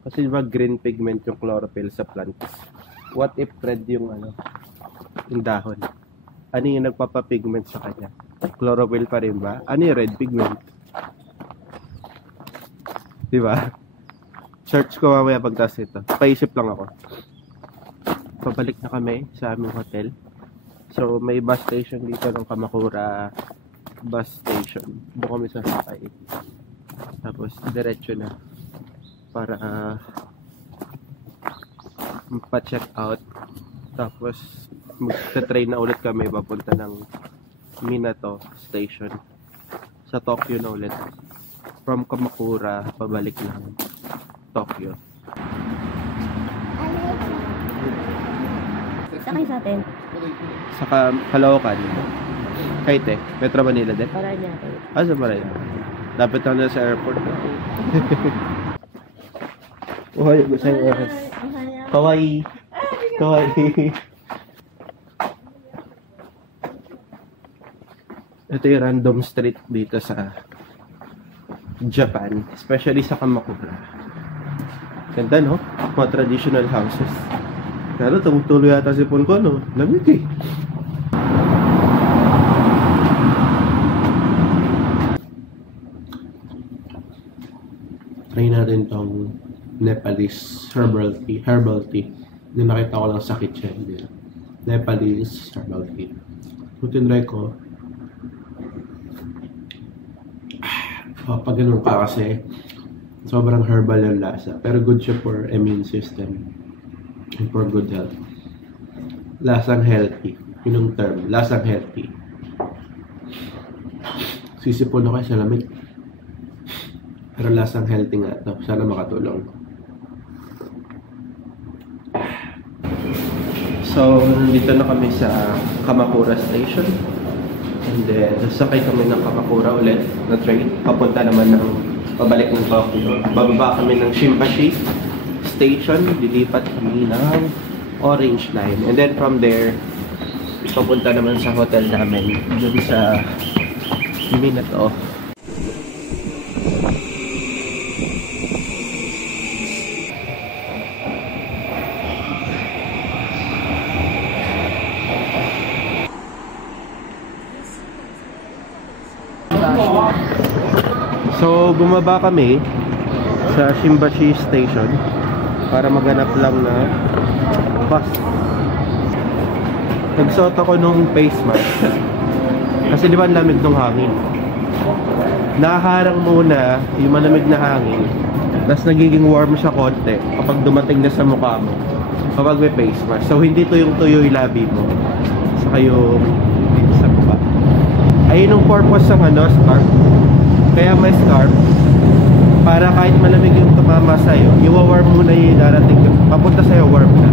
Kasi diba green pigment yung chlorophyll sa plants. What if red yung ano? Yung dahon? Ano yung nagpapapigment sa kanya? Chlorophyll pa rin ba? Ano yung red pigment? Diba? Search ko mamaya pagtas ito. Paisip lang ako. Pabalik na kami sa aming hotel. So may bus station dito ng Kamakura bus station. Doon kami sasakay. Tapos diretso na para pa-check out. Tapos magta-train na ulit kami papunta ng Minato Station sa Tokyo na ulit. From Kamakura pabalik ng Tokyo. Sakay sa atin. Saka Caloocan. Kaite, Metro Manila din. Paranaque. Sa Paranaque. Dapat na sa airport. Uhay, gusto niyo. Kawaii. Kawaii. Ito yung random street dito sa Japan. Especially sa Kamakura. Ganda, no? Mga traditional houses. Pero tumutuloy yata si Punko, no? Lamig eh. Try natin tong Nepalese herbal tea na nakita ko lang sa kitchen dito. Nepalese herbal tea. Kung tinry ko, pag ganun ka kasi sobrang herbal yung lasa, pero good siya for immune system and for good health. Lasang healthy, yun yung term, lasang healthy. Sisipon ako sa lamig. Pero lasang healthy nga ito. Sana makatulong. So, nandito na kami sa Kamakura Station. And then, sasakay kami ng Kamakura ulit na train. Papunta naman ng pabalik ng Tokyo. Bababa kami ng Shimbashi Station. Lilipat kami ng Orange Line. And then from there, papunta naman sa hotel namin. Doon sa Minato. So, bumaba kami sa Shimbashi Station para maghanap lang na bus. Nagsuot ako nung face mask kasi di ba lamig ng hangin. Nakaharang muna yung malamig na hangin, tapos nagiging warm siya konti kapag dumating na sa mukha mo kapag may face mask. So, hindi tuyong-tuyo yung labi mo saka yung sa mukha. Ayun yung purpose ng scarf. Kaya may scarf para kahit malamig yung tumama sa'yo, i-warm muna yung darating papunta sa'yo, warm na.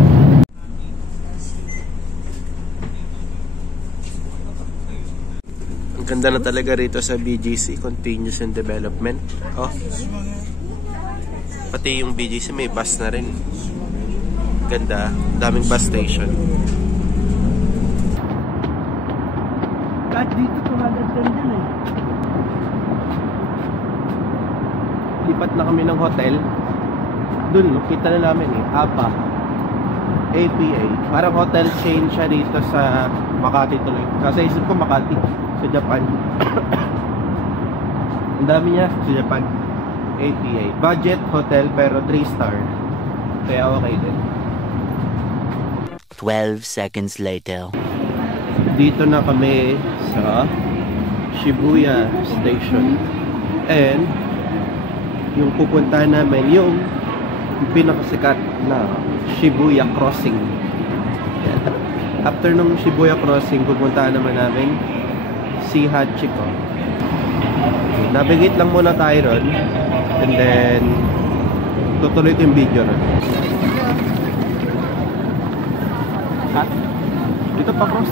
Ang ganda na talaga rito sa BGC, Continuous in Development. Oh. Pati yung BGC may bus na rin. Ganda, daming bus station. Kahit dito tumagagdan din eh. Lipat na kami ng hotel. Doon, kita na namin APA. Parang hotel chain siya dito sa Makati tuloy. Kasi isip ko Makati sa Japan. Ang dami niya sa Japan. 88. Budget hotel pero 3-star. Kaya okay din. 12 seconds later. Dito na kami sa Shibuya Station. And yung pupuntahan namin yung pinakasikat na Shibuya Crossing. After nung Shibuya Crossing, pupuntahan naman namin si Hachiko. Okay, navigate lang muna tayo ron. And then tutuloy ko yung video ron. At dito pa cross.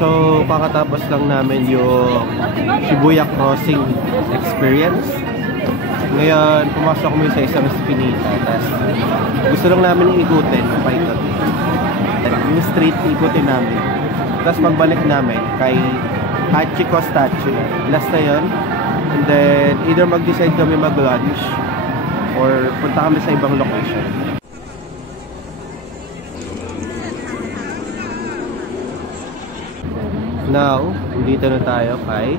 So, kakatapos lang namin yung Shibuya Crossing experience. Ngayon, pumasok kami sa isang spinita. Tapos, gusto lang namin ikutin, paikot. Yung street, ikutin namin. Tapos, pagbalik namin kay Hachiko statue. Last na yun. And then, either mag-decide kami mag-lunch or punta kami sa ibang location. Now, dito na tayo kay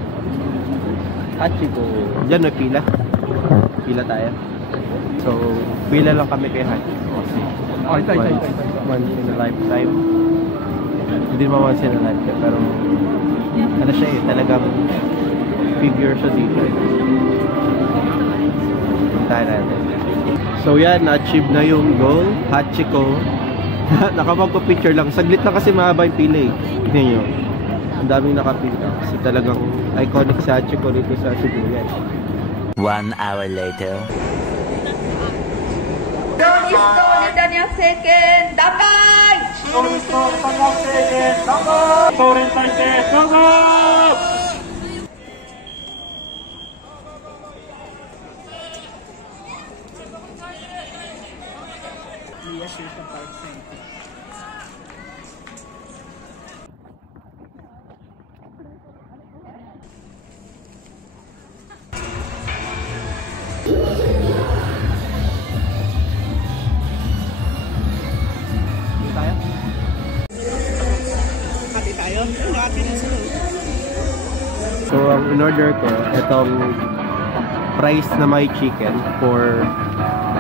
Hachiko. Diyan may pila. Pila tayo. So, pila lang kami kay Hachiko. Kasi once in a lifetime. Hindi naman once in a lifetime. Pero, ano siya eh, talagang figure siya dito eh. Puntahan natin. So yan, na-achieve na yung goal. Hachiko. Nakapagpa-picture lang. Saglit lang kasi mahaba yung pila eh. Tignan nyo. Ang daming nakapila kasi talagang iconic sa Hachiko dito sa Shibuya. 1 hour later. So, ang in-order ko, itong price na may chicken for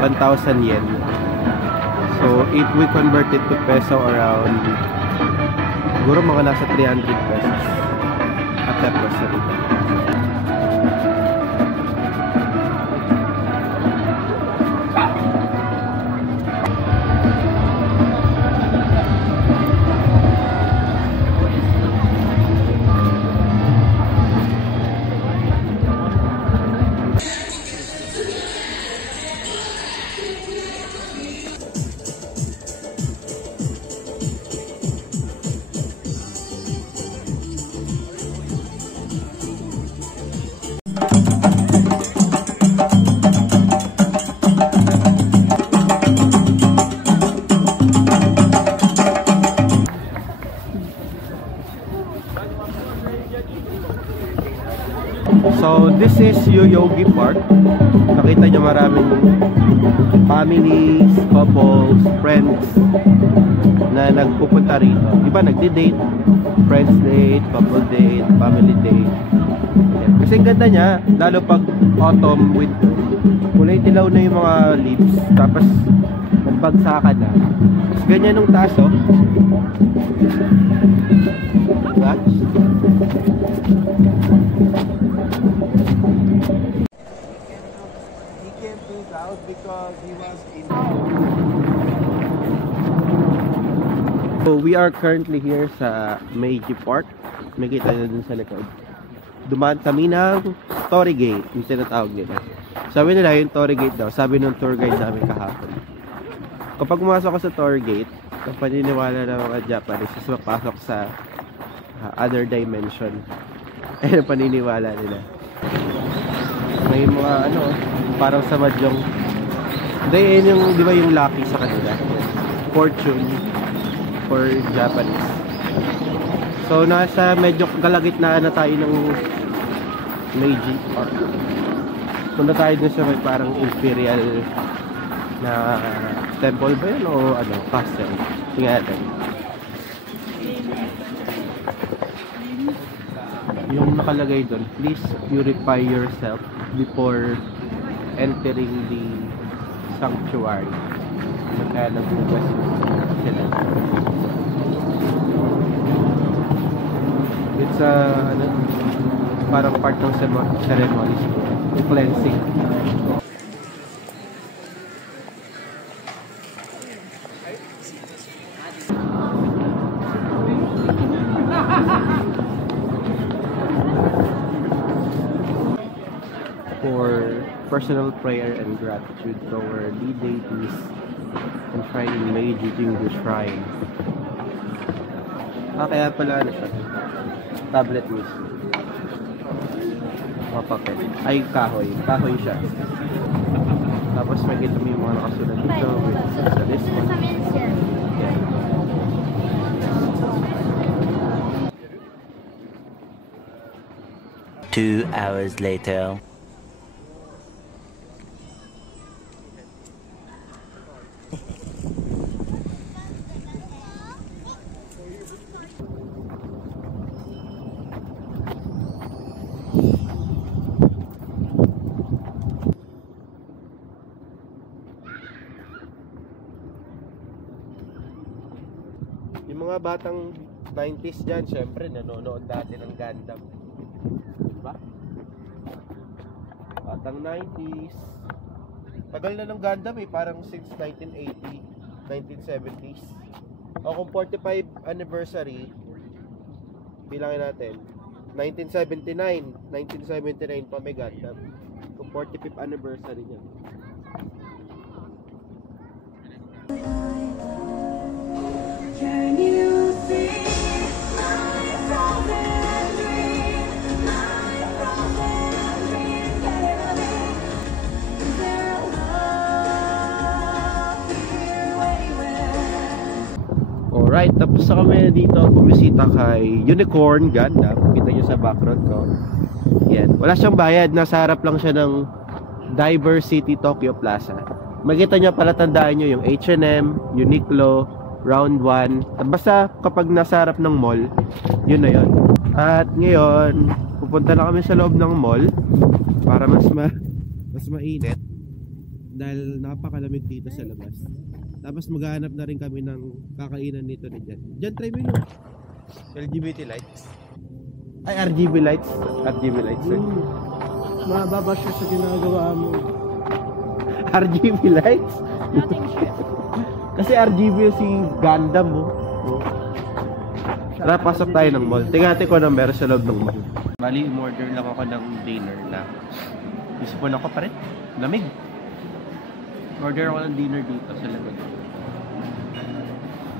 1,000 yen. So, if we convert it to peso around, siguro mga nasa 300 pesos. At that was the rate. So, this is Yoyogi Park. Nakita nyo maraming families, couples, friends na nagpupunta rito. Iba nagdi-date, friends date, couple date, family date. Yan. Kasi ganda niya, lalo pag autumn with kulay dilaw na yung mga leaves, tapos nagbagsakan na. Tapos ganyan nung taas, oh. Diba? Because he was in So we are currently here sa Meiji Park. May kita nyo dun sa likod. Dumaan kami ng Torii Gate, yung tinatawag nila. Sabi nila yung Torii Gate daw, sabi ng tour guide namin kahapon. Kapag pumasok ka sa Torii Gate, ang paniniwala ng mga Japanese is mapasok sa other dimension. Ayun ang paniniwala nila. May mga ano, parang sa Mahjong. Hindi, yun yung, di ba yung lucky sa kanila? Fortune for Japanese. So, nasa medyo kalagitnaan na tayo ng Meiji Park. Punta tayo dun sa may parang imperial na temple ba yun o ano, castle. Tingnan natin. Yung nakalagay doon, please purify yourself before entering the sanctuary. Kaya nagbugas sila. It's ano, parang part ng ceremony, yung cleansing. For personal prayer and gratitude toward the deities enshrined in Meiji Jingu Shrine. Kaya pala ano siya? Tablet mismo. Papakit. Ay, kahoy. Kahoy siya. Tapos makita mo yung mga nakasulat dito. Sa list mo. Yeah. Two hours later. Yung mga batang 90s dyan, syempre nanonood dati ng Gundam. Diba? Batang 90s. Tagal na ng Gundam eh, parang since 1980, 1970s. O kung 45 anniversary, bilangin natin, 1979 pa may Gundam. Kung 45th anniversary niya. Can you see my frozen dream? My frozen dream, Is there love here waiting? Alright, tapos na kami dito bumisita kay Unicorn Gundam. Kita nyo sa background ko. Yan. Wala siyang bayad. Nasa harap lang siya ng Diver City Tokyo Plaza. Makita nyo, palatandaan nyo yung H&M, Uniqlo, Round 1. Basta kapag nasa harap ng mall, yun na yun. At ngayon, pupunta na kami sa loob ng mall para mas mainit dahil napakalamig dito sa labas. Tapos maghahanap na rin kami ng kakainan nito na dyan. Dyan, try mo yun. LGBT lights. Ay, RGB lights. RGB lights. Mababa siya sa ginagawa mo. RGB lights? Kasi RGB si Gundam mo. Tara, pasok tayo ng mall. Tingnan ko na meron sa loob ng mall. Bali, umorder lang ako ng dinner na isipon ako pa rin. Lamig. Order ako ng dinner dito sa labas.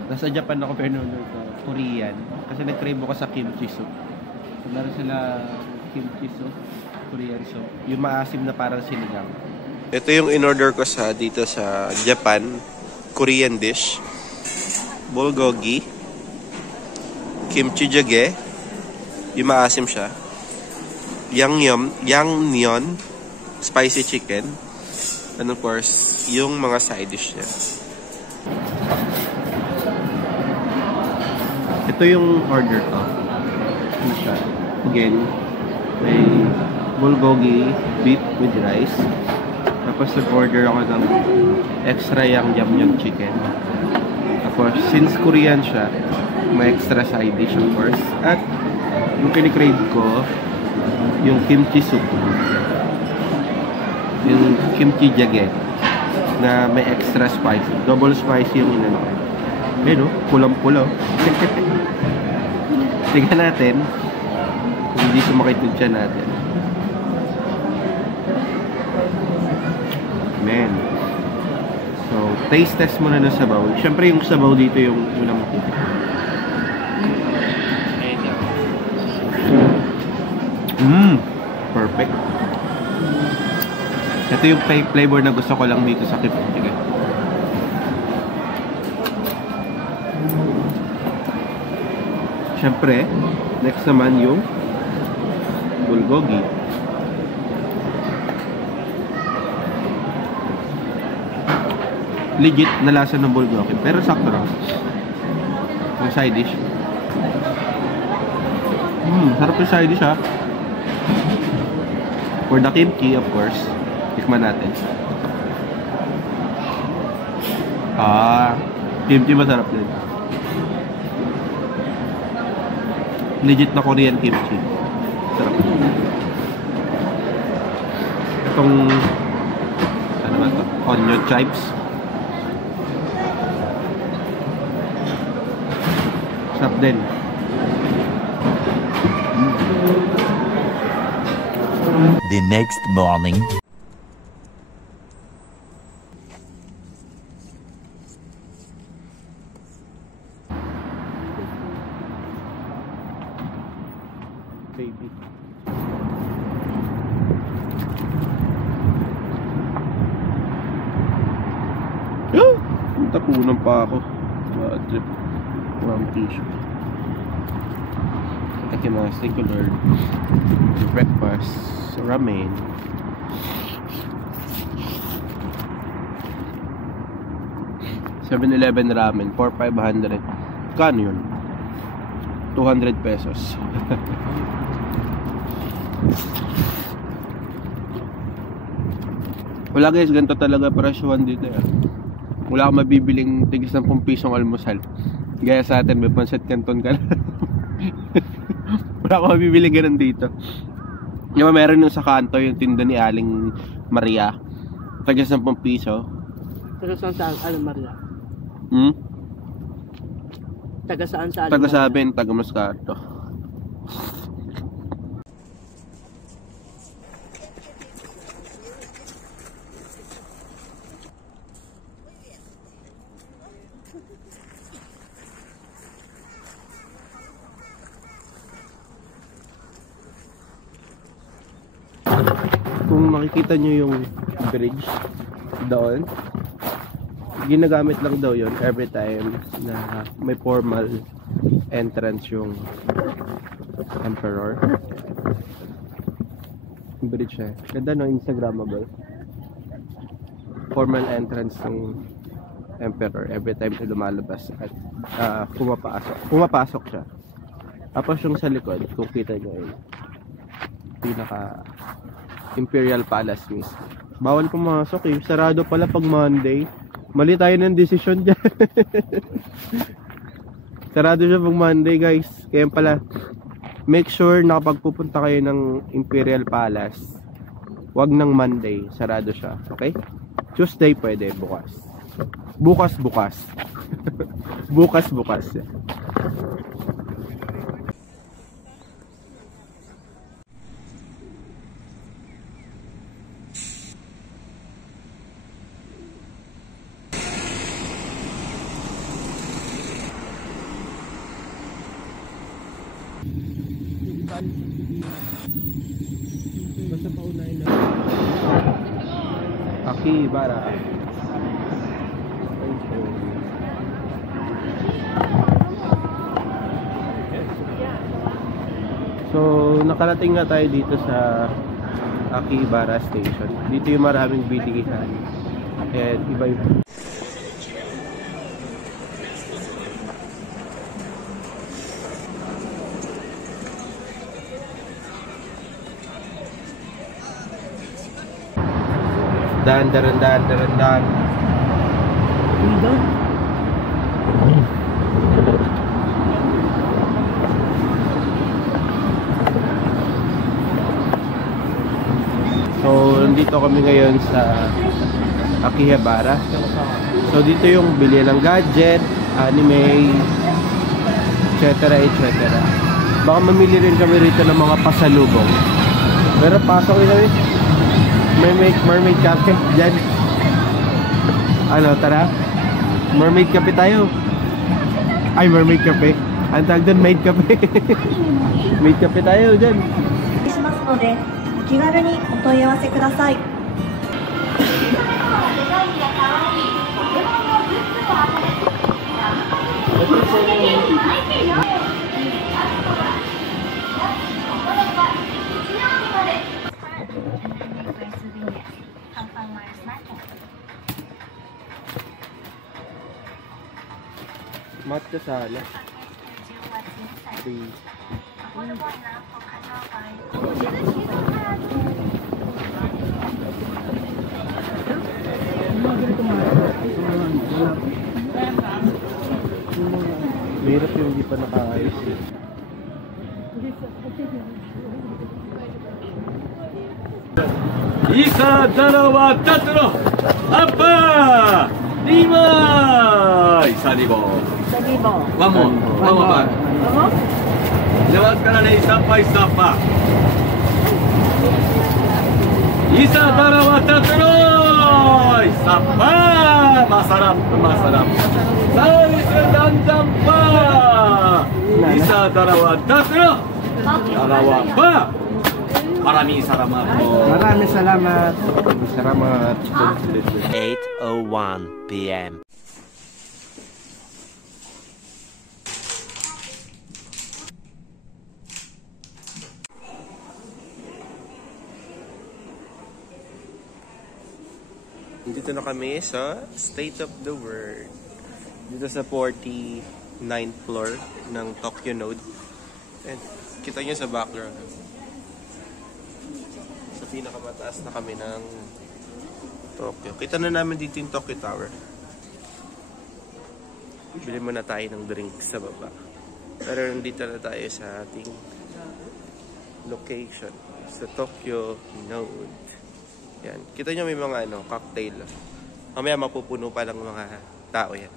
Nasa Japan ako pero nung Korean. Kasi nag-crave ako sa kimchi soup. So, meron sila kimchi soup, Korean soup. Yung maasim na parang sinigang. Ito yung in-order ko dito sa Japan. Korean dish, bulgogi, kimchi jjigae, yung maasim siya, yangmyeon, spicy chicken, and of course, yung mga side dish niya. Ito yung order ko. Ano siya? Again, may bulgogi, beef with rice. Tapos nag-order ako ng extra yum chicken. Tapos, since Korean siya, may extra side dish of course. At yung kinikrave ko, yung kimchi soup. Yung kimchi jjigae na may extra spicy. Double spicy yung inano. Ayun, oh, pulang-pula. Tingnan natin kung hindi sumakit yung tiyan natin. Man. So, taste test muna ng sabaw. Siyempre yung sabaw dito yung unang makikita. Perfect. Ito yung flavor na gusto ko lang dito sa kipon. Sige. Siyempre, next naman yung bulgogi. Legit na lasa ng bulgogi, pero sakto lang. Yung side dish. Sarap yung side dish, ha. For the kimchi, of course. Tikman natin. Kimchi masarap din. Legit na Korean kimchi. Sarap. Itong ano ba ito? Onion chives. Sarap din. The next morning. Baby. Tapunan pa ako. Bad trip. Walang tissue. Takimas, thank you Lord. Breakfast, ramen. $7-Eleven ramen for 500. Kano yun? 200 pesos. Wala guys, ganito talaga presyohan dito eh. Wala akong mabibiling tigis ng 10 pisong almusal. Gaya sa atin, may pancit canton ka na. Wala akong mabibiling ganun dito. Yung meron yung sa kanto, yung tinda ni Aling Maria. Tigis ng 10 piso. Taga saan sa Aling Maria? Taga saan sa Aling Maria? Taga sa amin, taga Moscato. Kung makikita nyo yung bridge doon, ginagamit lang daw yun every time na may formal entrance yung emperor. Bridge eh. Ganda no, Instagrammable. Formal entrance ng emperor every time na lumalabas at pumapasok siya. Tapos yung sa likod, kung kita nyo yun, pinaka Imperial Palace mismo. Bawal pumasok eh. Sarado pala pag Monday. Mali tayo ng desisyon dyan. Sarado siya pag Monday guys. Kaya pala, make sure na kapag pupunta kayo ng Imperial Palace, wag ng Monday. Sarado siya. Okay? Tuesday pwede. Bukas. Bukas. Bukas. Basta paunahin na Akibara. So nakarating na tayo dito sa Akibara Station. Dito yung maraming bilihan and iba-iba. Dan. So, nandito kami ngayon sa Akihabara. So, dito yung bili ng gadget, anime, etc. Baka mamili rin kami rito ng mga pasalubong. Pero pasok rin kami. Mermaid cafe dyan. Ano, tara? Mermaid cafe tayo. Ay, mermaid cafe. Ang tawag doon, maid cafe. Maid cafe tayo dyan. しますので、お気軽にお問い合わせください。 Mat ka sana. 3. Mahirap yung hindi pa nakaayos eh. Isa, dalawa, tatlo! Apa! Lima! Isa libo. One more back. Lewat kanan isa pa. Isa, dalawa, tatlo! Isa pa! Masarap. Sawi sedang pa! Isa, dalawa, tatlo! Dalawa pa! Maraming salamat po. Maraming salamat. 8:01 p.m. Dito na kami sa State of the World. Dito sa 49th floor ng Tokyo Node. And kita nyo sa background. Sa pinakamataas na kami ng Tokyo. Kita na namin dito yung Tokyo Tower. Bili muna tayo ng drinks sa baba. Pero nandito na tayo sa ating location. Sa Tokyo Node. Yan. Kita nyo may mga cocktail. Mamaya mapupuno pa lang mga tao yan.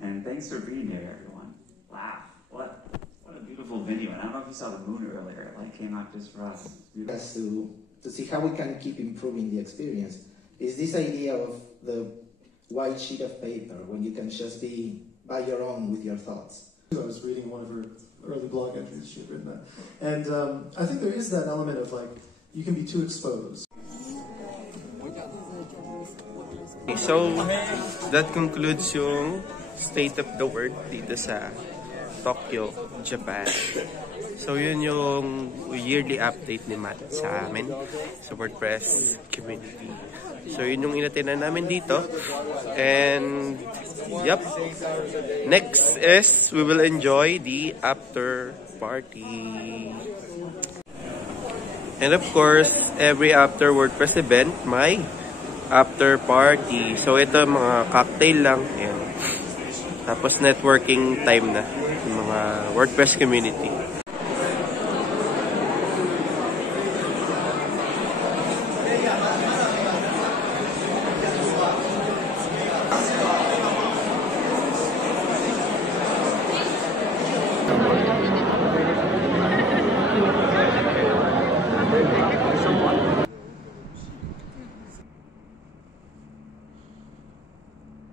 And thanks for being here, everyone. Wow, what a beautiful video. And I don't know if you saw the moon earlier. It like came out just for us. As to see how we can keep improving the experience is this idea of the white sheet of paper when you can just be by your own with your thoughts. I was reading one of her early blog entries, she had written that. And I think there is that element of like, you can be too exposed. So, that concludes yung State of the World dito sa Tokyo, Japan. So, yun yung yearly update ni Matt sa amin, sa WordPress community. So, yun yung inatinan namin dito. And, yep. Next is, we will enjoy the after party. And of course, every after WordPress event, may after party. So, ito mga cocktail lang. Ayan. Tapos, networking time na. Yung mga WordPress community.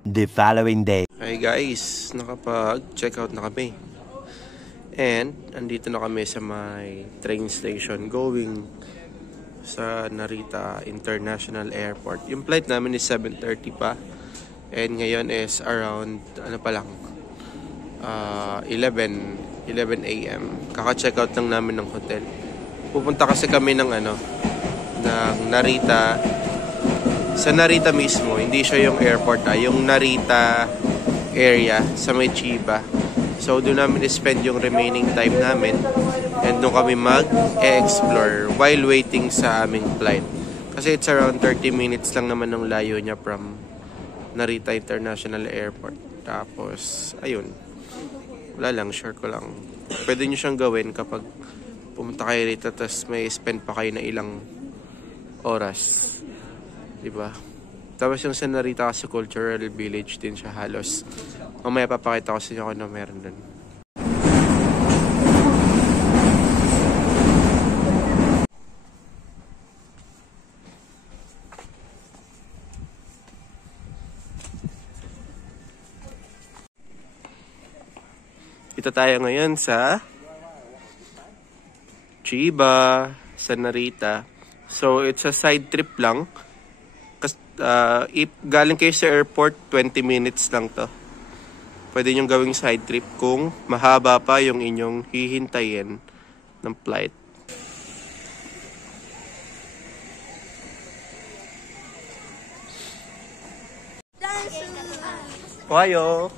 The following day. Hi guys, nakapag-check out na kami. And andito na kami sa may train station going sa Narita International Airport. Yung flight namin is 7:30 pa. And ngayon is around, 11 a.m. Kaka-check out lang namin ng hotel. Pupunta kasi kami ng Narita. Sa Narita mismo, hindi siya yung airport, yung Narita area sa may Chiba. So doon namin spend yung remaining time namin and doon kami mag-explore while waiting sa aming flight. Kasi it's around 30 minutes lang naman ng layo niya from Narita International Airport. Tapos, ayun. Wala lang, share ko lang. Pwede nyo siyang gawin kapag pumunta kayo rito tapos may spend pa kayo na ilang oras. Diba? Tapos yung sa Narita kasi cultural village din siya halos. Mamaya papakita ko sa inyo kung ano meron dun. Ito tayo ngayon sa Chiba, sa Narita. So, it's a side trip lang. If galing kayo sa airport, 20 minutes lang to. Pwede nyo gawing side trip kung mahaba pa yung inyong hihintayin ng flight. Ohayo!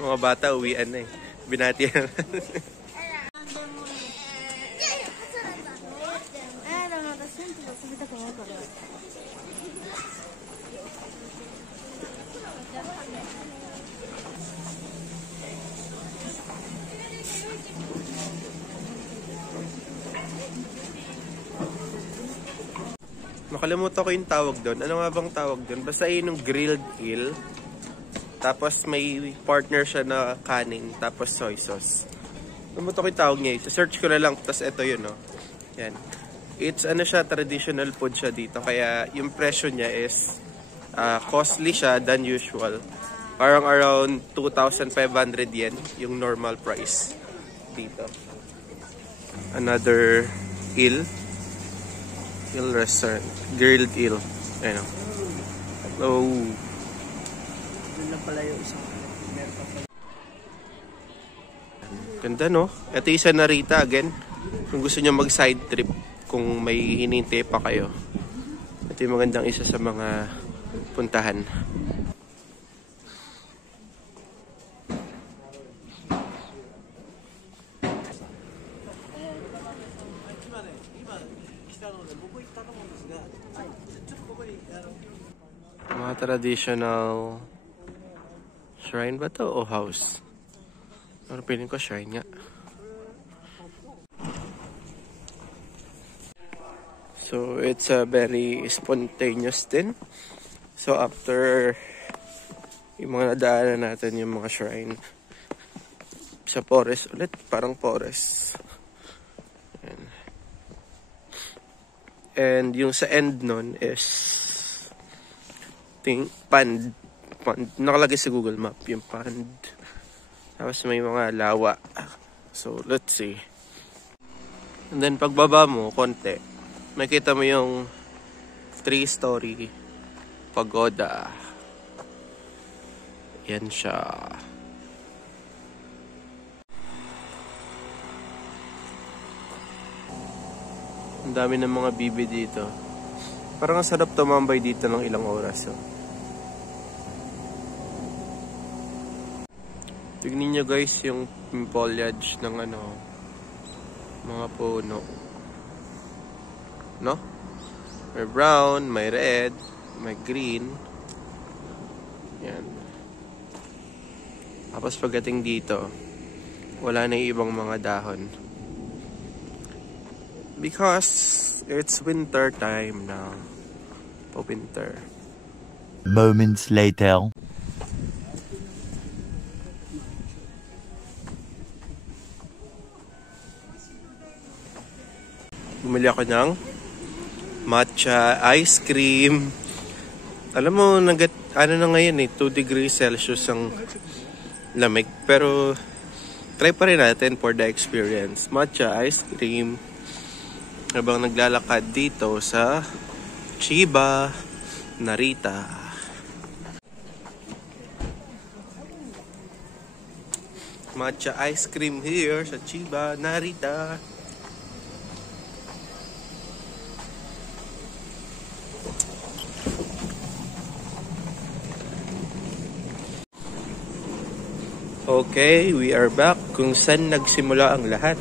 Mga bata, uwian na eh. Binati na. Nakalimutan ko yung tawag doon. Ano nga bang tawag doon? Basta yun yung grilled eel. Tapos may partner siya na kanin. Tapos soy sauce. Nakalimutan ko yung tawag niya. Search ko na lang. Tapos ito yun, no? Yan. It's siya, traditional food siya dito. Kaya yung presyo niya is costly siya than usual. Parang around 2,500 yen yung normal price dito. Another eel. Eel restaurant. Grilled eel. Ayun o. Oh. Doon lang pala yung isang Ganda, no? Ito yung sa Narita again. Kung gusto nyo mag side trip, kung may hinintay pa kayo. Ito yung magandang isa sa mga puntahan. Mga traditional shrine ba to o house? Pero piling ko shrine nga. So it's a very spontaneous din. So after yung mga nadaanan natin yung mga shrine sa forest ulit, parang forest. And yung sa end nun is pond. Nakalagay sa Google Map yung pond. Tapos may mga lawa. So let's see. And then pagbaba mo konti, makita mo yung 3-story pagoda. Yan siya. Ang dami ng mga bibi dito. Parang ang sarap tumambay dito ng ilang oras. Oh. Tignan nyo guys yung foliage ng mga puno. No? May brown, may red, may green. Yan. Tapos pagdating dito, wala na yung ibang mga dahon. Because it's winter time now. Winter. Moments later. Bumili ako ng matcha ice cream. Alam mo, ano na ngayon 2 degrees Celsius ang lamig. Pero try pa rin natin for the experience. Matcha ice cream habang naglalakad dito sa Chiba, Narita. Matcha ice cream here sa Chiba, Narita. Okay, we are back kung saan nagsimula ang lahat.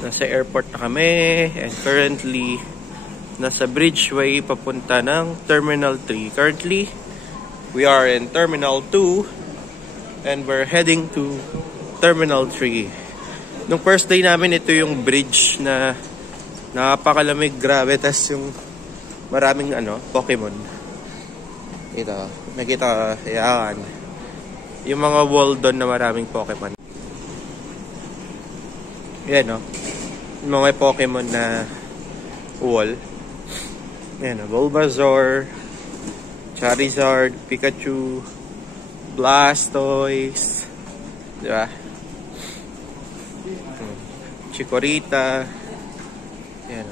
Nasa airport na kami and currently nasa Bridgeway papunta ng Terminal 3. Currently, we are in Terminal 2 and we're heading to Terminal 3. Nung first day namin, ito yung bridge na napakalamig, grabe. Tas yung maraming Pokemon. Ito, nakita, yan. Yung mga wall doon na maraming Pokemon. Yan yung mga Pokemon na wall. Yan Bulbasaur, Charizard, Pikachu, Blastoise, diba? Chikorita. Yan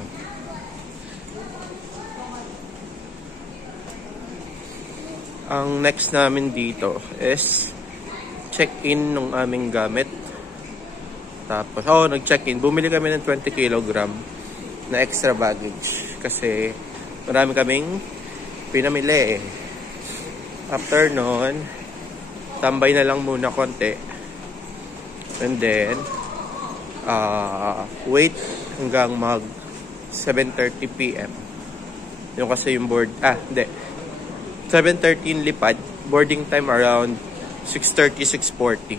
Ang next namin dito is check-in ng aming gamit. Tapos, nag-check-in. Bumili kami ng 20 kg na extra baggage. Kasi, marami kaming pinamili. After nun, tambay na lang muna konti. And then, wait hanggang mag 7:30 PM. Yung kasi yung board, 7:13 lipad. Boarding time around 6:30, 6:40.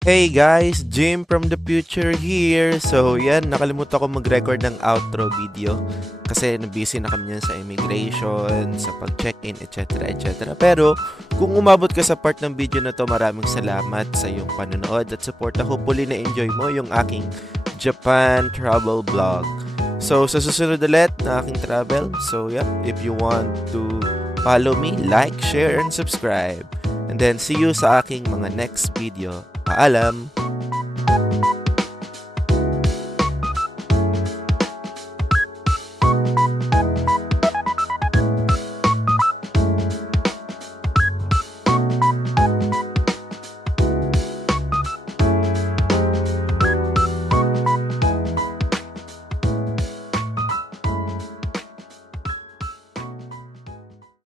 Hey guys, Jim from the future here. So yan, nakalimutan ko mag-record ng outro video kasi busy na kami yan sa immigration, sa pag-check-in, etc. etc. Pero kung umabot ka sa part ng video na to, maraming salamat sa iyong panonood at support. Hopefully na-enjoy mo yung aking Japan travel vlog. So sa susunod ulit na aking travel. So yeah, if you want to follow me, like, share, and subscribe. And then, see you sa aking mga next video. Paalam!